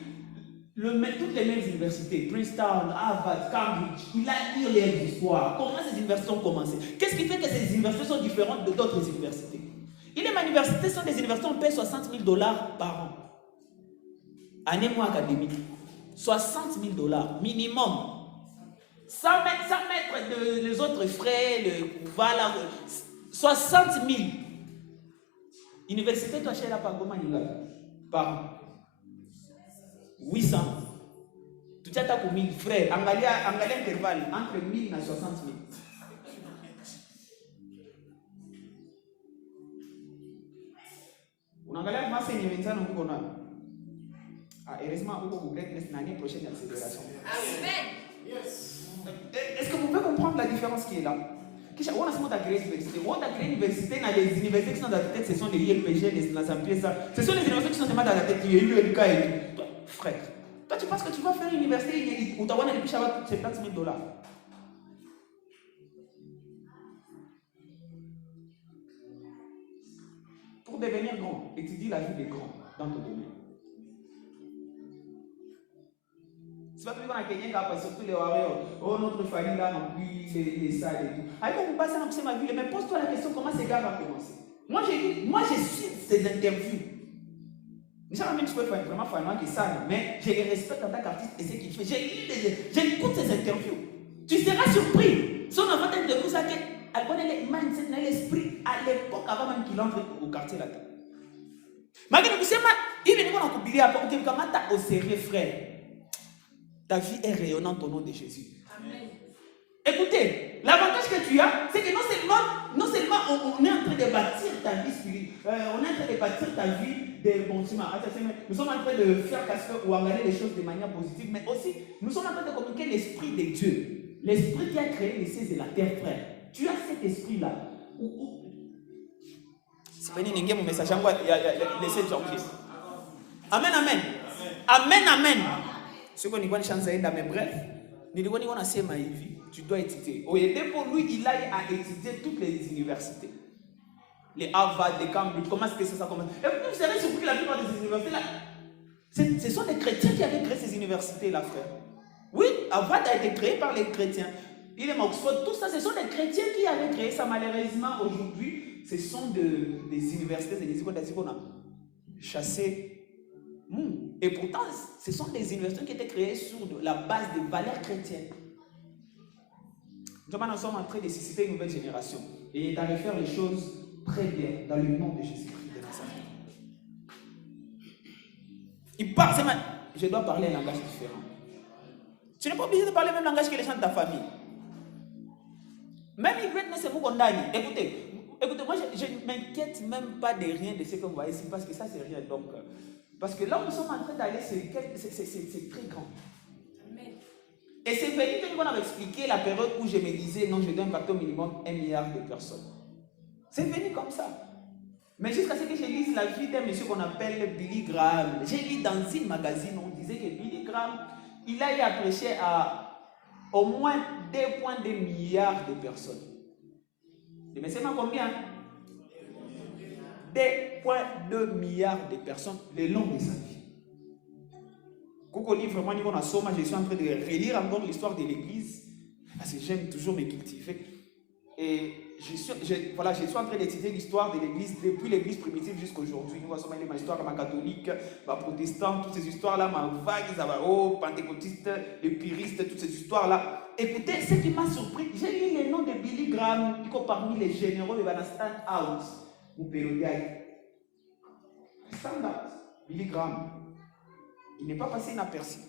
toutes les meilleures universités, Princeton, Harvard, Cambridge. Il a lu les histoires. Comment ces universités ont commencé? Qu'est-ce qui fait que ces universités sont différentes de d'autres universités? Ma université sont des universités, on paie $60,000 par an. Année mois académique. $60,000 minimum. Sans mettre les autres frais, voilà, 60,000. Université, tu achètes là par comment par an. 800. Tu as pour 1000 frais. En intervalle entre 1000 et 60,000. Unaangalia masa yenye wenzano huko na. Heureusement huko ku greatness l'année prochaine accélération. Amen. Yes. Est-ce que vous pouvez comprendre la différence qui est là? Kisha on a sema ta créer université. On a créé université dans les universités qui sont dans la tête, ce sont les ILPG, les Nasampies, ça. Ce sont les universités qui sont seulement dans la tête, il y a eu LK et tout. Frère, toi tu penses que tu vas faire une université où tu vas aller picher avec $70,000? Pour devenir grand, étudie la vie des grands dans ton domaine. C'est pas tout le monde qui a gagné, surtout les warriors. Oh, notre famille là, non plus, les salles et tout. Alors, vous passez dans ma vie, mais pose-toi la question comment ces gars vont commencer. Moi, je suis ces interviews. Je ne sais pas même si je peux faire vraiment faire que ça, mais je les respecte en tant qu'artiste et ce qu'il fait. J'écoute ces interviews. Tu seras surpris. Si on a fait une interview, ça elle connaît les mindset, l'esprit à l'époque avant même qu'il entre au quartier là-dedans. Malgré tout ça, il vient de voir un couple à tu as au sérieux, frère. Ta vie est rayonnante au nom de Jésus. Amen. Écoutez, l'avantage que tu as, c'est que non seulement on est en train de bâtir ta vie spirituelle, on est en train de bâtir ta vie de bon chemin. Nous sommes en train de faire casser ou regarder les choses de manière positive, mais aussi nous sommes en train de communiquer l'esprit de Dieu. L'esprit qui a créé les cieux et la terre, frère. Tu as cet esprit-là. C'est pas mon message. Laissez Jean-Christ. Amen, amen. Amen, amen. Ce qu'on y voit une chance d'aide, mais bref, tu dois étudier. Oyedepo, lui, il a à étudier toutes les universités. Les Harvard, les Cambridge, comment est-ce que ça commence? Et vous savez surpris que la plupart de ces universités-là, ce sont des chrétiens qui avaient créé ces universités-là, frère. Oui, Harvard a été créé par les chrétiens. Il est Oxford, tout ça, ce sont des chrétiens qui avaient créé ça. Malheureusement, aujourd'hui, ce sont des universités, des écoles qu'on a chassées. Et pourtant, ce sont des universités qui étaient créées sur la base des valeurs chrétiennes. Nous sommes en train de susciter une nouvelle génération et d'aller faire les choses très bien dans le nom de Jésus-Christ de Nazareth. Il parle, je dois parler un langage différent. Tu n'es pas obligé de parler le même langage que les gens de ta famille. Même les greatness, c'est vous condamner. Écoutez, moi je ne m'inquiète même pas de rien de ce que vous voyez ici parce que ça c'est rien. Donc, Parce que là où nous sommes en train d'aller, c'est très grand. Et c'est venu qu'on avait expliqué la période où je me disais, non, je dois impacter au minimum 1 milliard de personnes. C'est venu comme ça. Mais jusqu'à ce que je lise la vie d'un monsieur qu'on appelle Billy Graham. J'ai lu dans un magazine, on disait que Billy Graham, il a eu à prêcher à au moins 2,2 milliards de personnes. Mais c'est combien? 2,2 milliards de personnes le long de sa vie. Quand livre, moi, je suis en train de relire encore l'histoire de l'église, parce que j'aime toujours me cultiver. Et je suis en train d'étudier l'histoire de l'église, depuis l'église primitive jusqu'à aujourd'hui. Nous voyons ma histoire, ma catholique, ma protestante, toutes ces histoires-là, ma vague, pentecôtiste, les puristes, toutes ces histoires-là. Écoutez, ce qui m'a surpris, j'ai lu le nom de Billy Graham, parmi les généraux de la stand-out, ou Pérodiaï. Stand-out, Billy Graham. Il n'est pas passé inaperçu.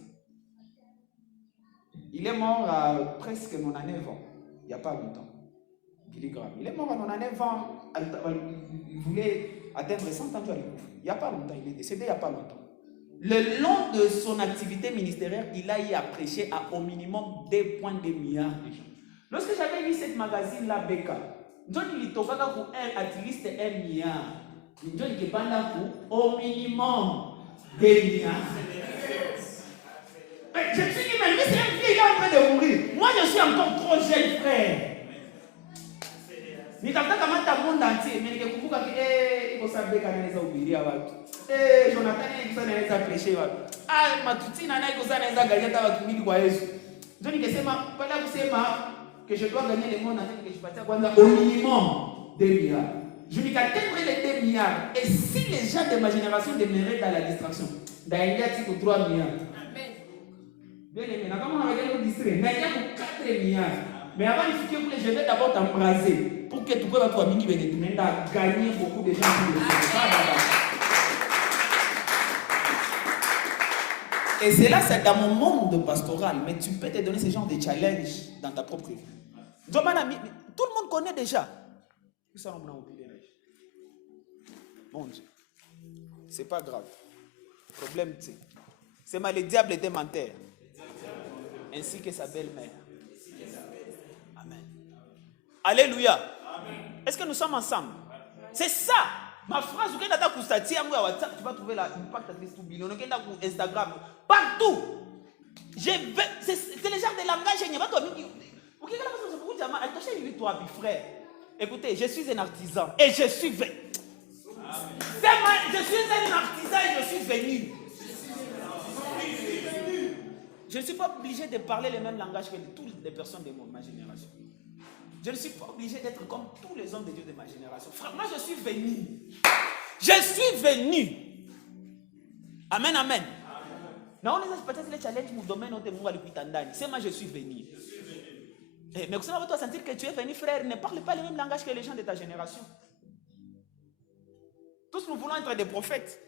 Il est mort à presque 99 ans, il n'y a pas longtemps. Billy Graham. Il est mort à 99 ans, il voulait atteindre 100 ans, il n'y a pas longtemps, il est décédé il n'y a pas longtemps. Le long de son activité ministérielle, il a eu à prêcher à au minimum 2,2 milliards de gens. Lorsque j'avais lu cette magazine-là, Becca, John il toka pour at least 1 milliard. John il parle pour au minimum 2 milliards. Mais je me suis dit, mais c'est un vieux, il est en train de mourir. Moi, je suis encore trop jeune, frère. Mais quand tu as monde entier, mais il faut que tu saches que tu as oublié. Jonathan, il faut prêcher. Ah, ma tutine, il faut gagner ta famille. Je dis que c'est que je dois gagner le monde entier, que je partais au minimum 2 milliards. Je dis qu'atteindre les 2 milliards, et si les gens de ma génération demeuraient dans la distraction, il y a 3 milliards. Bien aimé, on va gagner au district, mais il y a 4 milliards. Mais avant de filer, je vais d'abord t'embraser pour que tu puisses gagner beaucoup de gens. Et c'est là, c'est dans mon monde pastoral, mais tu peux te donner ce genre de challenge dans ta propre vie. Donc, tout le monde connaît déjà. Mon Dieu, c'est pas grave. Le problème, c'est le diable était menteur, ainsi que sa belle-mère. Amen. Alléluia. Amen. Est-ce que nous sommes ensemble? C'est ça. Ma phrase, tu vas WhatsApp, tu vas trouver l'impact à Instagram, partout. C'est le genre de langage. Frère, écoutez, je suis un artisan et je suis venu. Je suis un artisan et je suis venu. Je ne suis pas obligé de parler le même langage que toutes les personnes de ma génération. Je ne suis pas obligé d'être comme tous les hommes de Dieu de ma génération. Frère, moi je suis venu. Je suis venu. Amen, amen. Non, on est peut-être les challenges nous domaine c'est moi je suis venu. Mais vous savez, sentir que tu es venu, frère, ne parle pas le même langage que les gens de ta génération. Tous nous voulons être des prophètes.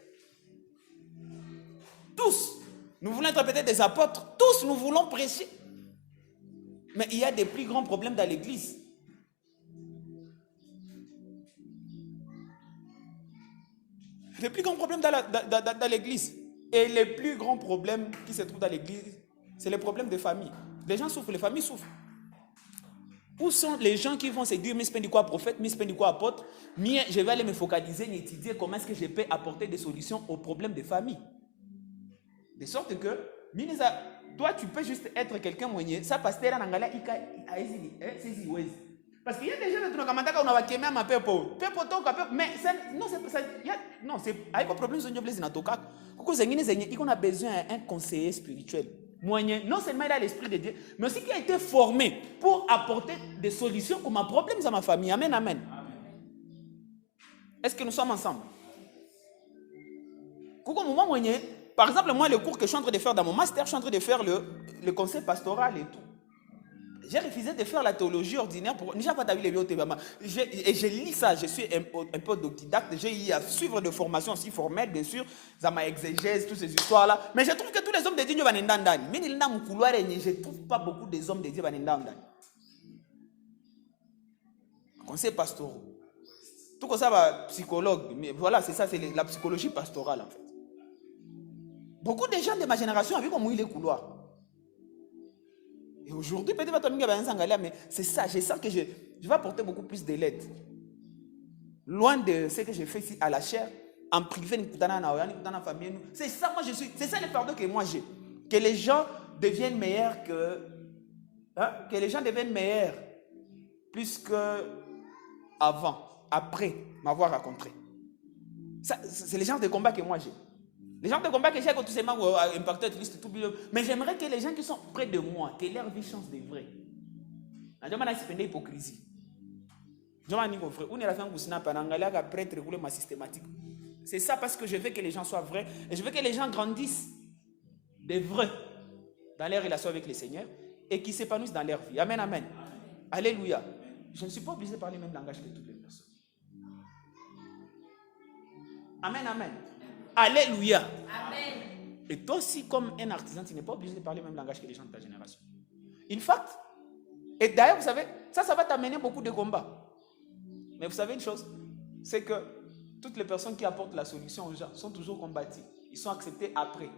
Tous. Nous voulons être peut-être des apôtres. Tous nous voulons prêcher. Mais il y a des plus grands problèmes dans l'église. Les plus grands problèmes dans l'église. Et les plus grands problèmes qui se trouvent dans l'église, c'est les problèmes de famille. Les gens souffrent, les familles souffrent. Où sont les gens qui vont se dire, mais c'est quoi prophète, mais c'est quoi apôtre? Mais je vais aller me focaliser et étudier comment est-ce que je peux apporter des solutions aux problèmes de famille. De sorte que, toi, tu peux juste être quelqu'un moyen. Ça, pasteur, parce qu'il y a des gens qui ont dit que ma pepo. Mais non, c'est avec le problème de on a besoin d'un conseiller spirituel. Non seulement il a l'esprit de Dieu, mais aussi qui a été formé pour apporter des solutions pour ma problème à ma famille. Amen, amen. Est-ce que nous sommes ensemble? Par exemple, moi, le cours que je suis en train de faire dans mon master, je suis en train de faire le conseil pastoral et tout. J'ai refusé de faire la théologie ordinaire pour. Et je lis ça, je suis un peu autodidacte. J'ai eu à suivre des formations aussi formelles, bien sûr, dans ma exégèse, toutes ces histoires-là. Mais je trouve que tous les hommes de Dieu vont n'endandani. Mais il y a un couloir et je ne trouve pas beaucoup des hommes de Dieu vont n'endandani. Conseil pastoral. Tout comme ça, psychologue. Mais voilà, c'est ça, c'est la psychologie pastorale en fait. Beaucoup de gens de ma génération ont vu comment il est couloir. Et aujourd'hui, peut-être mais c'est ça, je sens que je vais apporter beaucoup plus de l'aide. Loin de ce que je fais ici à la chair, en privé, c'est ça, moi je suis, c'est ça le fardeau que moi j'ai. Que les gens deviennent meilleurs que les gens deviennent meilleurs plus qu'avant, après m'avoir rencontré. Ça, c'est les genres de combat que moi j'ai. Les gens de combat que j'ai, tout simplement impacté, tout, mais j'aimerais que les gens qui sont près de moi, que leur vie change de vrai. C'est une hypocrisie. C'est ça parce que je veux que les gens soient vrais et je veux que les gens grandissent de vrai dans leur relation avec le Seigneur et qu'ils s'épanouissent dans leur vie. Amen, amen. Alléluia. Je ne suis pas obligé de parler le même langage que toutes les personnes. Amen, amen. Alléluia. Amen. Et toi aussi, comme un artisan, tu n'es pas obligé de parler le même langage que les gens de ta génération. In fact, et d'ailleurs, vous savez, ça va t'amener beaucoup de combats. Mais vous savez une chose, c'est que toutes les personnes qui apportent la solution aux gens sont toujours combattues. Ils sont acceptés après.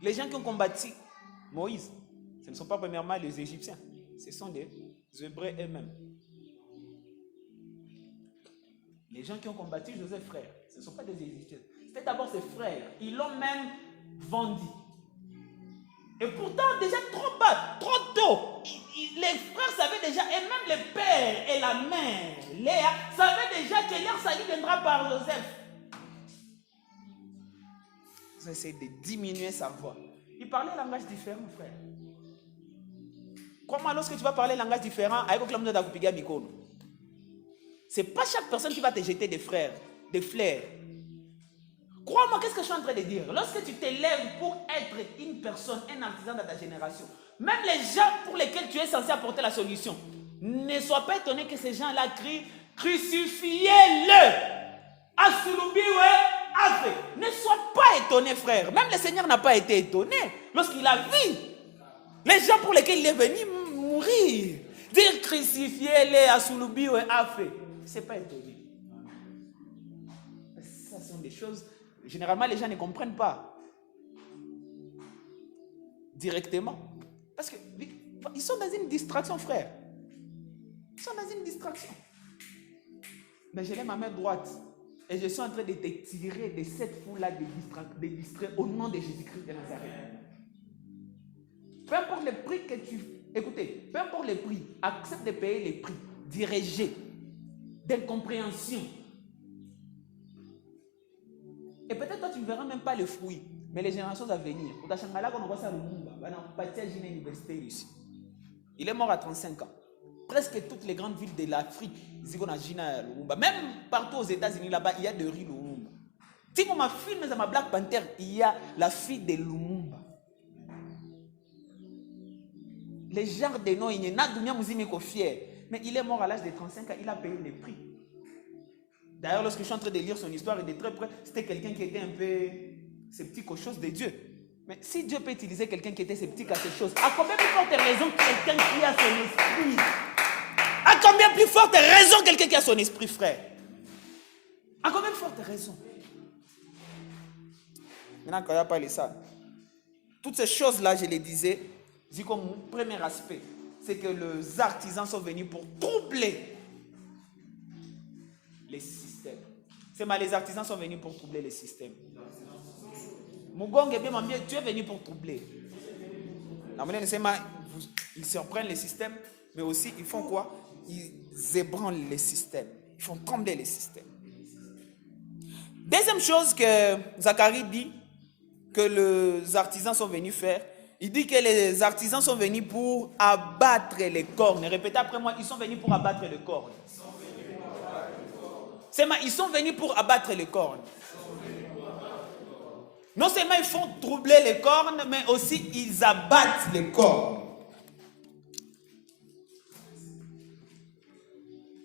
Les gens qui ont combattu Moïse, ce ne sont pas premièrement les Égyptiens, ce sont les Hébreux eux-mêmes. Les gens qui ont combattu Joseph, frère, ce ne sont pas des Égyptiens. C'était d'abord ses frères. Ils l'ont même vendu. Et pourtant, déjà trop bas, trop tôt, les frères savaient déjà, et même le père et la mère, Léa, savaient déjà que leur salut viendra par Joseph. Ils ont essayé de diminuer sa voix. Il parlait un langage différent, frère. Comment lorsque tu vas parler un langage différent, avec le monde d'Akupiga Mikono, c'est pas chaque personne qui va te jeter des frères, des fleurs. Crois-moi, qu'est-ce que je suis en train de dire? Lorsque tu t'élèves pour être une personne, un artisan de ta génération, même les gens pour lesquels tu es censé apporter la solution, ne sois pas étonné que ces gens-là crient « Crucifiez-le » Ne sois pas étonné, frère. Même le Seigneur n'a pas été étonné lorsqu'il a vu les gens pour lesquels il est venu mourir. Dire « Crucifiez-le Asulubiwe Afe » c'est pas étonné. Ça sont des choses... Généralement, les gens ne comprennent pas directement. Parce qu'ils sont dans une distraction, frère. Ils sont dans une distraction. Mais je lève ma main droite et je suis en train de te tirer de cette foule-là de distraits au nom de Jésus-Christ de Nazareth. Peu importe le prix que tu... Écoutez, peu importe le prix, accepte de payer les prix dirigés d'incompréhension. Et peut-être toi, tu ne verras même pas les fruits, mais les générations à venir. Il est mort à 35 ans. Presque toutes les grandes villes de l'Afrique, même partout aux États-Unis, là-bas, il y a de riz Lumumba. Si vous m'avez filmé dans ma Black Panther, il y a la fille de Lumumba. Les gens de noms, il n'y a pas fier. Mais il est mort à l'âge de 35 ans, il a payé le prix. D'ailleurs, lorsque je suis en train de lire son histoire et de très près, c'était quelqu'un qui était un peu sceptique aux choses de Dieu. Mais si Dieu peut utiliser quelqu'un qui était sceptique à ces choses, à combien plus forte raison quelqu'un qui a son esprit? À combien plus forte raison quelqu'un qui a son esprit, frère? À combien plus forte raison? Maintenant, quand il n'y a pas les ça, toutes ces choses-là, je les disais, c'est comme mon premier aspect, c'est que les artisans sont venus pour troubler les systèmes. C'est mal, les artisans sont venus pour troubler les systèmes. Mugong est bien, tu es venu pour troubler. Ils surprennent les systèmes, mais aussi ils font quoi? Ils ébranlent les systèmes. Ils font trembler les systèmes. Deuxième chose que Zacharie dit que les artisans sont venus faire, il dit que les artisans sont venus pour abattre les cornes. Répétez après moi, ils sont venus pour abattre les cornes. Ils sont venus pour abattre les cornes. Non seulement ils font troubler les cornes, mais aussi ils abattent les cornes.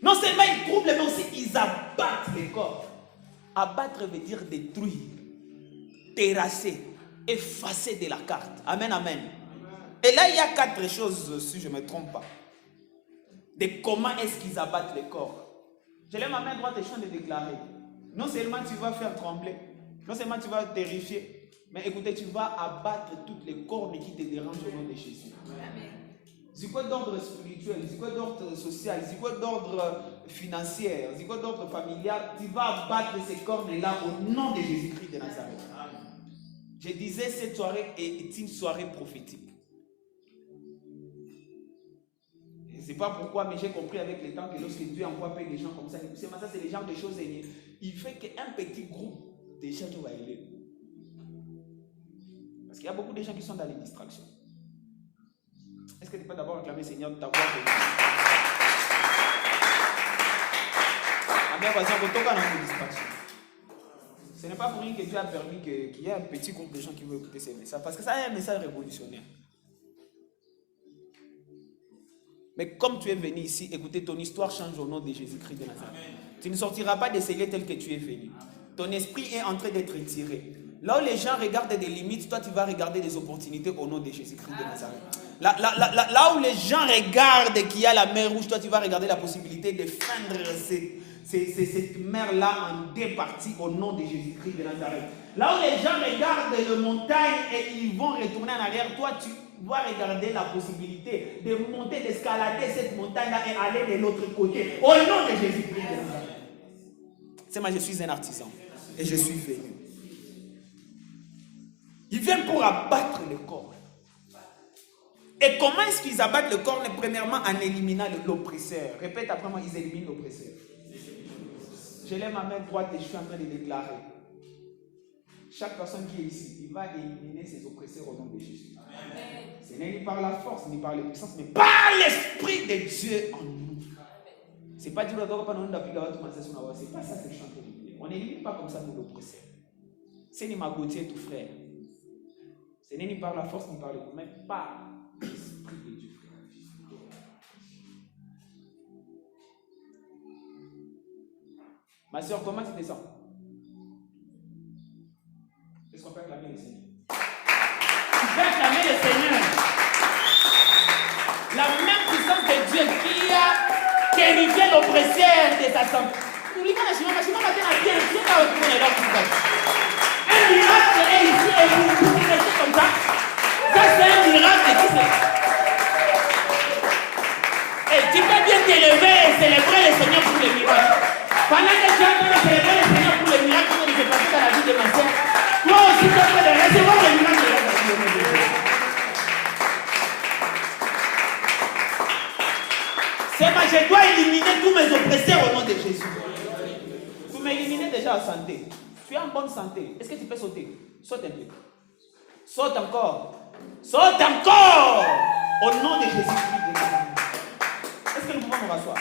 Non seulement ils troublent, mais aussi ils abattent les cornes. Abattre veut dire détruire, terrasser, effacer de la carte. Amen, amen. Et là, il y a 4 choses, si je ne me trompe pas, de comment est-ce qu'ils abattent les corps. Je lève ma main droite et je suis en train de déclarer. non seulement tu vas faire trembler, non seulement tu vas terrifier, mais écoutez, tu vas abattre toutes les cornes qui te dérangent au nom de Jésus. C'est quoi d'ordre spirituel, c'est quoi d'ordre social, c'est quoi d'ordre financier, c'est quoi d'ordre familial, tu vas abattre ces cornes-là au nom de Jésus-Christ de Nazareth. Je disais, cette soirée est une soirée prophétique. Je ne sais pas pourquoi, mais j'ai compris avec le temps que lorsque Dieu envoie des gens comme ça, c'est les gens des choses aînées. Il fait qu'un petit groupe de gens qui vont aller. Parce qu'il y a beaucoup de gens qui sont dans les distractions. Est-ce que tu peux d'abord réclamer, Seigneur, de t'avoir béni? Amen, voisin, vous toquez dans les distractions. Ce n'est pas pour rien que Dieu a permis qu'il y ait un petit groupe de gens qui vont écouter ces messages. Parce que ça est un message révolutionnaire. Mais comme tu es venu ici, écoutez, ton histoire change au nom de Jésus-Christ de Nazareth. Tu ne sortiras pas d'essayer tel que tu es venu. Ton esprit est en train d'être tiré. Là où les gens regardent des limites, toi tu vas regarder des opportunités au nom de Jésus-Christ de Nazareth. Là où les gens regardent qu'il y a la mer rouge, toi tu vas regarder la possibilité de feindre cette mer-là en deux parties au nom de Jésus-Christ de Nazareth. Là où les gens regardent les montagnes et ils vont retourner en arrière, toi tu vas regarder la possibilité de monter, d'escalader cette montagne-là et aller de l'autre côté. Au nom de Jésus-Christ de Nazareth. C'est moi, je suis un artisan et je suis venu. Ils viennent pour abattre le corps. Et comment est-ce qu'ils abattent le corps? Premièrement, en éliminant l'oppresseur. Répète après moi, ils éliminent l'oppresseur. Je lève ma main droite et je suis en train de déclarer. Chaque personne qui est ici, il va éliminer ses oppresseurs au nom de Jésus. Ce n'est ni par la force, ni par la puissance, mais par l'Esprit de Dieu en nous. C'est pas dire que c'est pas ça que je suis en train de dire. On n'élimine pas comme ça nos oppresseurs. C'est ni ma beauté, tout frère. Ce n'est ni par la force, ni par le coup, mais par l'Esprit de Dieu, frère. Ma soeur, comment tu te sens? Est-ce qu'on peut acclamer le Seigneur? Tu peux acclamer le Seigneur. La même puissance de Dieu qui a terrifié l'oppresseur de ta santé. Un miracle est ici et vous restez comme ça. Ça c'est un miracle qui se... Et tu peux bien t'élever et célébrer le Seigneur pour le miracle. Pendant que tu es en train de célébrer le Seigneur pour le miracle qui se passe dans la vie de ma soeur, toi aussi tu es en train de recevoir le miracle de la vie de Dieu. C'est moi, je dois éliminer tous mes oppresseurs au nom de Jésus. Vous m'éliminez déjà en santé. Tu es en bonne santé. Est-ce que tu peux sauter? Saute un peu. Saute encore. Saute encore. Au nom de Jésus-Christ. Est-ce que nous pouvons nous rasseoir?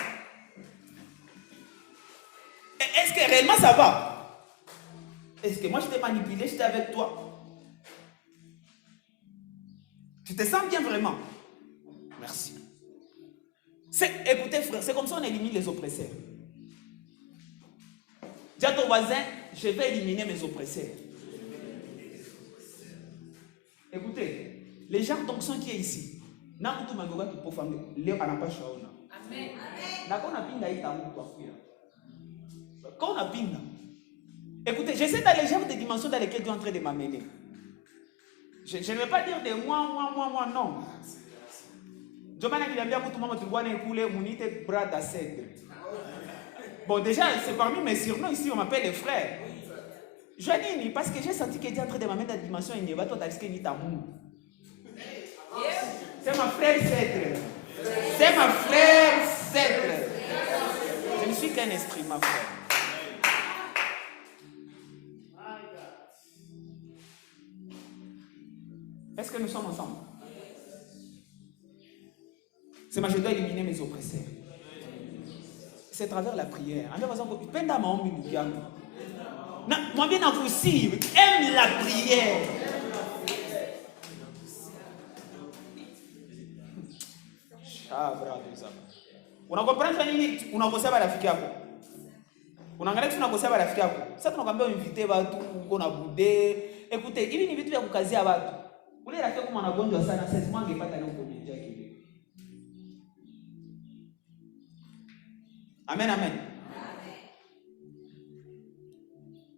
Est-ce que réellement ça va? Est-ce que moi je t'ai manipulé, j'étais avec toi? Tu te sens bien vraiment? Merci. Écoutez frère, c'est comme ça qu'on élimine les oppresseurs. Dis à ton voisin, je vais éliminer mes oppresseurs. Écoutez, les gens d'onction qui est ici, Amen. Quand on a pinda, écoutez, j'essaie d'aller gérer des dimensions dans lesquelles Dieu est en train de m'amener. Je ne vais pas dire de moi, non. Bon, déjà, c'est parmi mes surnoms ici, on m'appelle les frères. Joanine, parce que j'ai senti que Dieu est en train de m'amener dans la dimension et il va tout acheter ni tamour. C'est ma frère Cèdre. C'est ma frère Cèdre. Je ne suis qu'un esprit, ma frère. Est-ce que nous sommes ensemble? C'est moi, je dois éliminer mes oppresseurs. C'est à travers la prière. Moi bien impossible. Aime la prière. Unakomprendre nini? Unakosa marafiki yako. Unaangalia tu unakosa marafiki yako. Sasa tunakwambia invite watu, uko na bude. Écoutez, hivi ni vitu vya kukazia watu. Ule rafiki yako mwanagonjwa sana, sasa mwange pata leo kwenye yake. Amen, amen.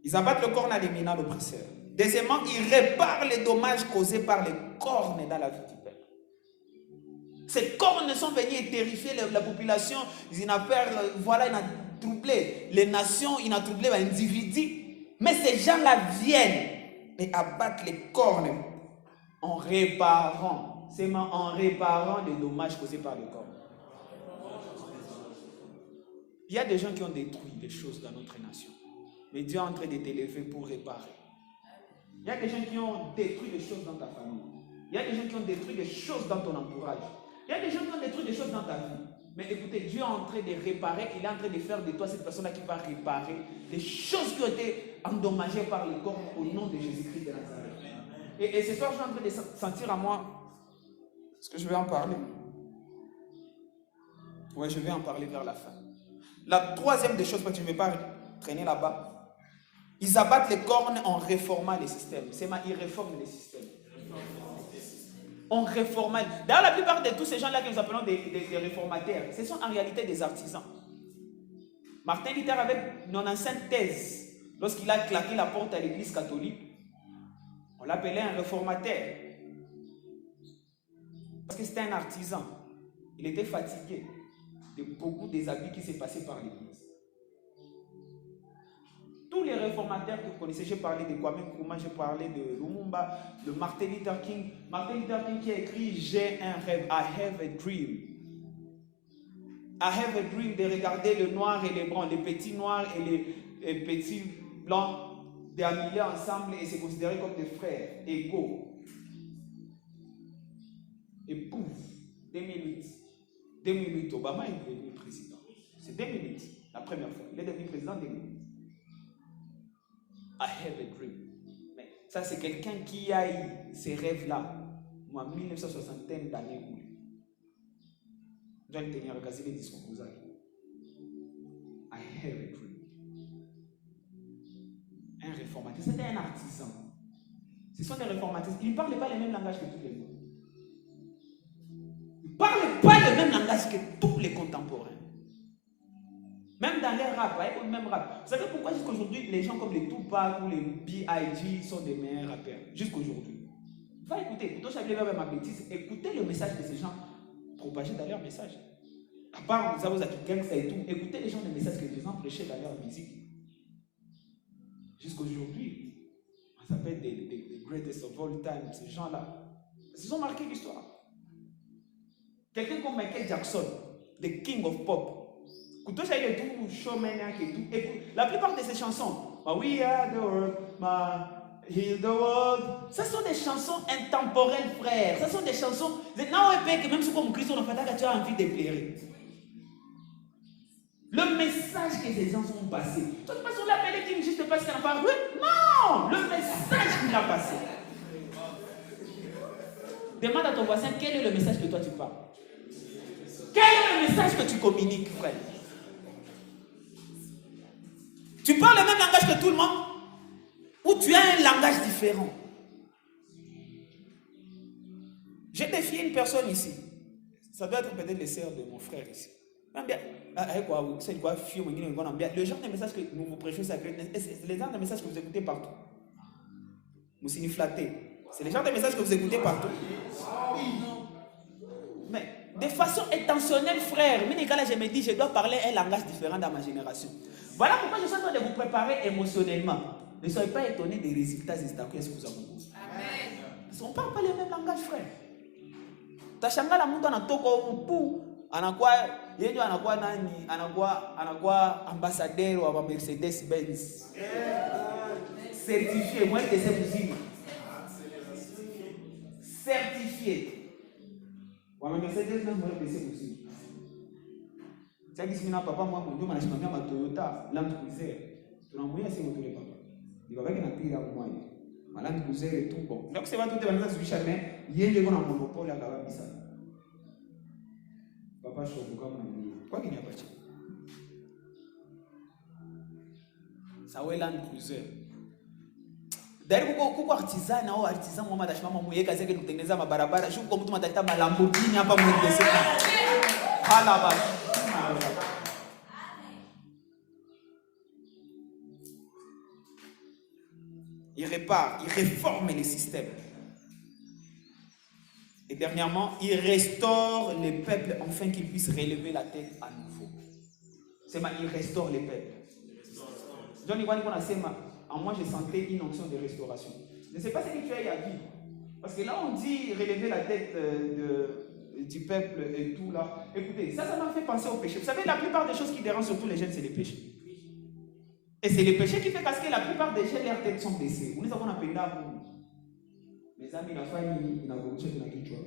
Ils abattent le corne à l'éminent, l'oppresseur. Deuxièmement, ils réparent les dommages causés par les cornes dans la vie du peuple. Ces cornes sont venus terrifier la population. Ils ont fait, voilà, ils ont troublé les nations, ils ont troublé les individus. Mais ces gens-là viennent et abattent les cornes en réparant. C'est en réparant les dommages causés par les cornes. Il y a des gens qui ont détruit des choses dans notre nation. Mais Dieu est en train de t'élever pour réparer. Il y a des gens qui ont détruit des choses dans ta famille. Il y a des gens qui ont détruit des choses dans ton entourage. Il y a des gens qui ont détruit des choses dans ta vie. Mais écoutez, Dieu est en train de réparer. Il est en train de faire de toi cette personne-là qui va réparer les choses qui ont été endommagées par les corps au nom de Jésus-Christ de Nazareth. Et ce soir, je suis en train de sentir à moi. Est-ce que je vais en parler? Oui, je vais en parler vers la fin. La troisième des choses, parce que je ne vais pas traîner là-bas. Ils abattent les cornes en réformant les systèmes. C'est ma, ils réforment les systèmes. On réforme. D'ailleurs, la plupart de tous ces gens-là que nous appelons des réformateurs, ce sont en réalité des artisans. Martin Luther avait 95 thèses. Lorsqu'il a claqué la porte à l'église catholique, on l'appelait un réformateur. Parce que c'était un artisan. Il était fatigué de beaucoup des abus qui s'est passé par l'église. Tous les réformateurs que vous connaissez, j'ai parlé de Kwame Nkrumah, j'ai parlé de Lumumba, de Martin Luther King. Martin Luther King qui a écrit « J'ai un rêve »,« I have a dream ». I have a dream de regarder le noir et les blancs, les petits noirs et les petits blancs, d'amuler ensemble et se considérer comme des frères égaux. Et pouf, 2008, Obama est devenu président. C'est 2008, la première fois. Il est devenu président en 2008. I have a dream. Mais ça, c'est quelqu'un qui a eu ces rêves-là. Moi, 1960 d'années. Je vais tenir regardez les discours que vous avez. I have a dream. Un réformateur. C'était un artisan. Ce sont des réformateurs. Ils ne parlaient pas le même langage que tous les autres. Ils ne parlaient pas le même langage que tous les contemporains. Même dans les rap, même rap. Vous savez pourquoi jusqu'aujourd'hui, les gens comme les Tupac ou les B.I.G. sont des meilleurs rappeurs? Jusqu'aujourd'hui. Va écouter. Ma bêtise. Écoutez le message que ces gens propageaient dans leur message. À part vous avez gangsta et tout, écoutez les gens les messages que les gens prêchaient dans leur musique. Jusqu'aujourd'hui, on s'appelle des greatest of all time, ces gens-là. Ils ont marqué l'histoire. Quelqu'un comme Michael Jackson, the king of pop. Écoutez, il est tout showmaniac et tout. Écoute, la plupart de ces chansons, We are the world, Heal the world. Ce sont des chansons intemporelles, frère. Ce sont des chansons. Même si comme Christ, on a fait tu as envie de pleurer. Le message que ces gens ont passé. Toi, tu passes, on l'appelle King juste parce qu'il n'a pas joué. Non! Le message qu'il a passé. Demande à ton voisin quel est le message que toi tu parles. Quel est le message que tu communiques, frère? Tu parles le même langage que tout le monde? Ou tu as un langage différent? J'ai défié une personne ici. Ça doit être peut-être les sœurs de mon frère ici. Le genre de message que nous vous prêchons, c'est le genre de message que vous écoutez partout. Vous signez flatté. C'est le genre de message que vous écoutez partout. Mais de façon intentionnelle, frère, je me dis, je dois parler un langage différent dans ma génération. Voilà pourquoi je suis en train de vous préparer émotionnellement. Ne soyez pas étonnés des résultats et des ce que vous avez. Amen. Parce qu'on ne parle pas le même langage, frère. Tashanga la mtu anatoka mpu anakuwa yeye anakuwa nani anakuwa ambassadeur wa Mercedes Benz. Certifié, moi je sais muzima. Certifié. Wa Mercedes na moi je sais muzima. Sasa hivi mimi papa mwa ndio anasimamia ma Toyota Land Cruiser. Tunamwia si mtu le papa. Nibabaki na pira mmoja. Land Cruiser tout bon. Donc c'est pas tout wanaweza kuisha mais yeye ndio na monopole kabisa. Papa shofu kama mimi. Kwa nini hapa chini? Sawa Land Cruiser. Dari kuko artisan au artisan mwa madashima mwa yeka zake kutengeneza mabarabara. Shuko mtu matafuta Lamborghini hapa mwendese. Hala baba. prépare, il réforme les systèmes. Et dernièrement, il restaure les peuples afin qu'ils puissent relever la tête à nouveau. C'est il restaure les peuples. Johnny en moi, je sentais une onction de restauration. Je ne sais pas ce que tu as à vivre. Parce que là, on dit relever la tête du peuple et tout là. Écoutez, ça m'a fait penser au péché. Vous savez, la plupart des choses qui dérangent surtout les jeunes, c'est les péchés. Et c'est les péchés qui fait que la plupart des jeunes, leurs têtes sont baissées. Vous nous avons appelé là pour mes amis, la famille, la voiture, la culture.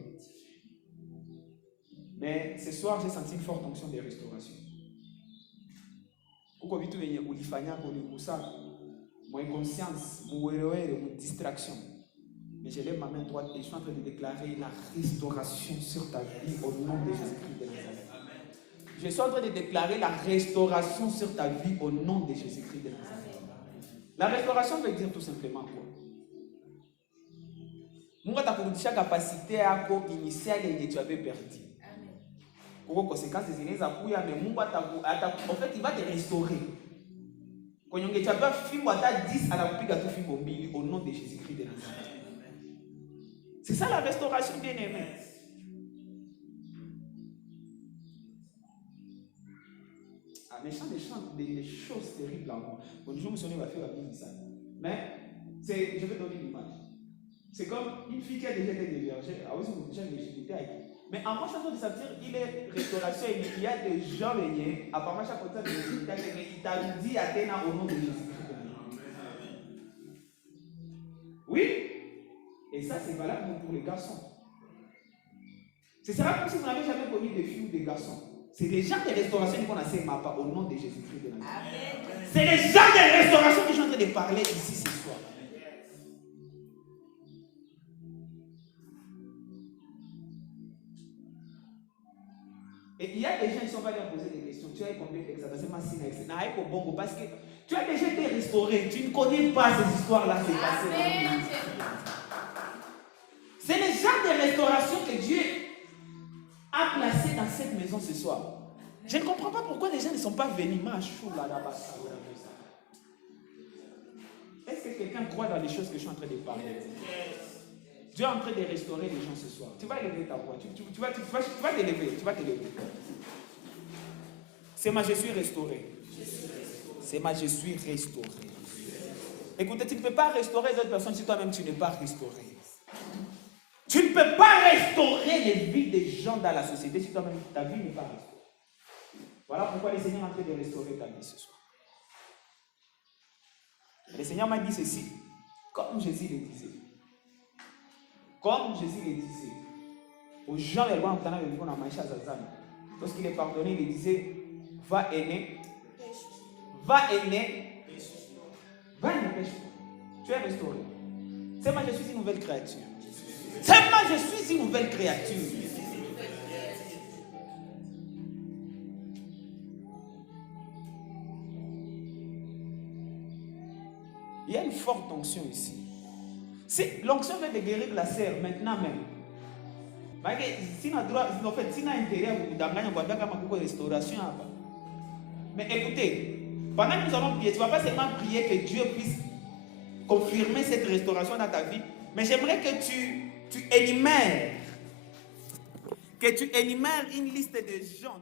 Mais ce soir, j'ai senti une forte onction de restauration. Pourquoi vous avez mon inconscience, mon distraction. Mais je lève ma main droite et je suis en train de déclarer la restauration sur ta vie au nom de Jésus-Christ de Nazareth. Je suis en train de déclarer la restauration sur ta vie au nom de Jésus-Christ de Nazareth. La restauration veut dire tout simplement quoi? Mungu atakurudisha capacité yako initiale yenye tu avais perdu. Kuko conséquences zinaweza kuya, mais Mungu en fait il va te restaurer. Quand tu as pas fimbo ata 10 anakupiga tu fimbo mbili au nom de Jésus-Christ de Nazareth. C'est ça la restauration, bien-aimé. Ah, mais chante des choses terribles en moi. Bon, je me souviens, va faire la ça. Mais je vais donner une image. C'est comme une fille qui a déjà été dévergée. Ah oui, c'est déjà virginité avec. Mais en moi, je suis en train de sentir, il est restauration et il y a des gens venus, apparemment, chaque côté de virginité, il t'a dit Athéna au nom de Jésus-Christ. Oui. Et ça, c'est valable pour les garçons. Ce sera comme si vous n'avez jamais connu des filles ou des garçons. C'est les gens de restauration qu'on a fait MAPA au nom de Jésus-Christ de Nazareth. C'est les gens de restauration que je suis en train de parler ici ce soir. Et il y a des gens qui sont pas leur poser des questions. Tu as combien d'examens? C'est ma signe. Parce que tu as déjà été restauré. Tu ne connais pas ces histoires-là. C'est les gens de restauration que Dieu a placés dans cette maison ce soir. Je ne comprends pas pourquoi les gens ne sont pas venus. Est-ce que quelqu'un croit dans les choses que je suis en train de parler? Dieu est en train de restaurer les gens ce soir. Tu vas élever ta voix. Tu vas t'élever. Tu vas t'élever. C'est je suis restauré. C'est je suis restauré. Écoutez, tu ne peux pas restaurer d'autres personnes si toi-même tu n'es pas restauré. Tu ne peux pas restaurer les vies des gens dans la société si toi-même ta vie n'est pas restaurée. Voilà pourquoi le Seigneur est en train de restaurer ta vie ce soir. Le Seigneur m'a dit ceci, comme Jésus le disait. Comme Jésus le disait, aux gens, lorsqu'il est pardonné, il disait, va aîné, pêche. Tu es restauré. C'est moi, je suis une nouvelle créature. C'est moi, je suis une nouvelle créature. Il y a une forte onction ici. L'onction vient de guérir la sœur maintenant même. Mais écoutez, pendant que nous allons prier, tu ne vas pas seulement prier que Dieu puisse confirmer cette restauration dans ta vie, mais j'aimerais que tu énumères une liste de gens.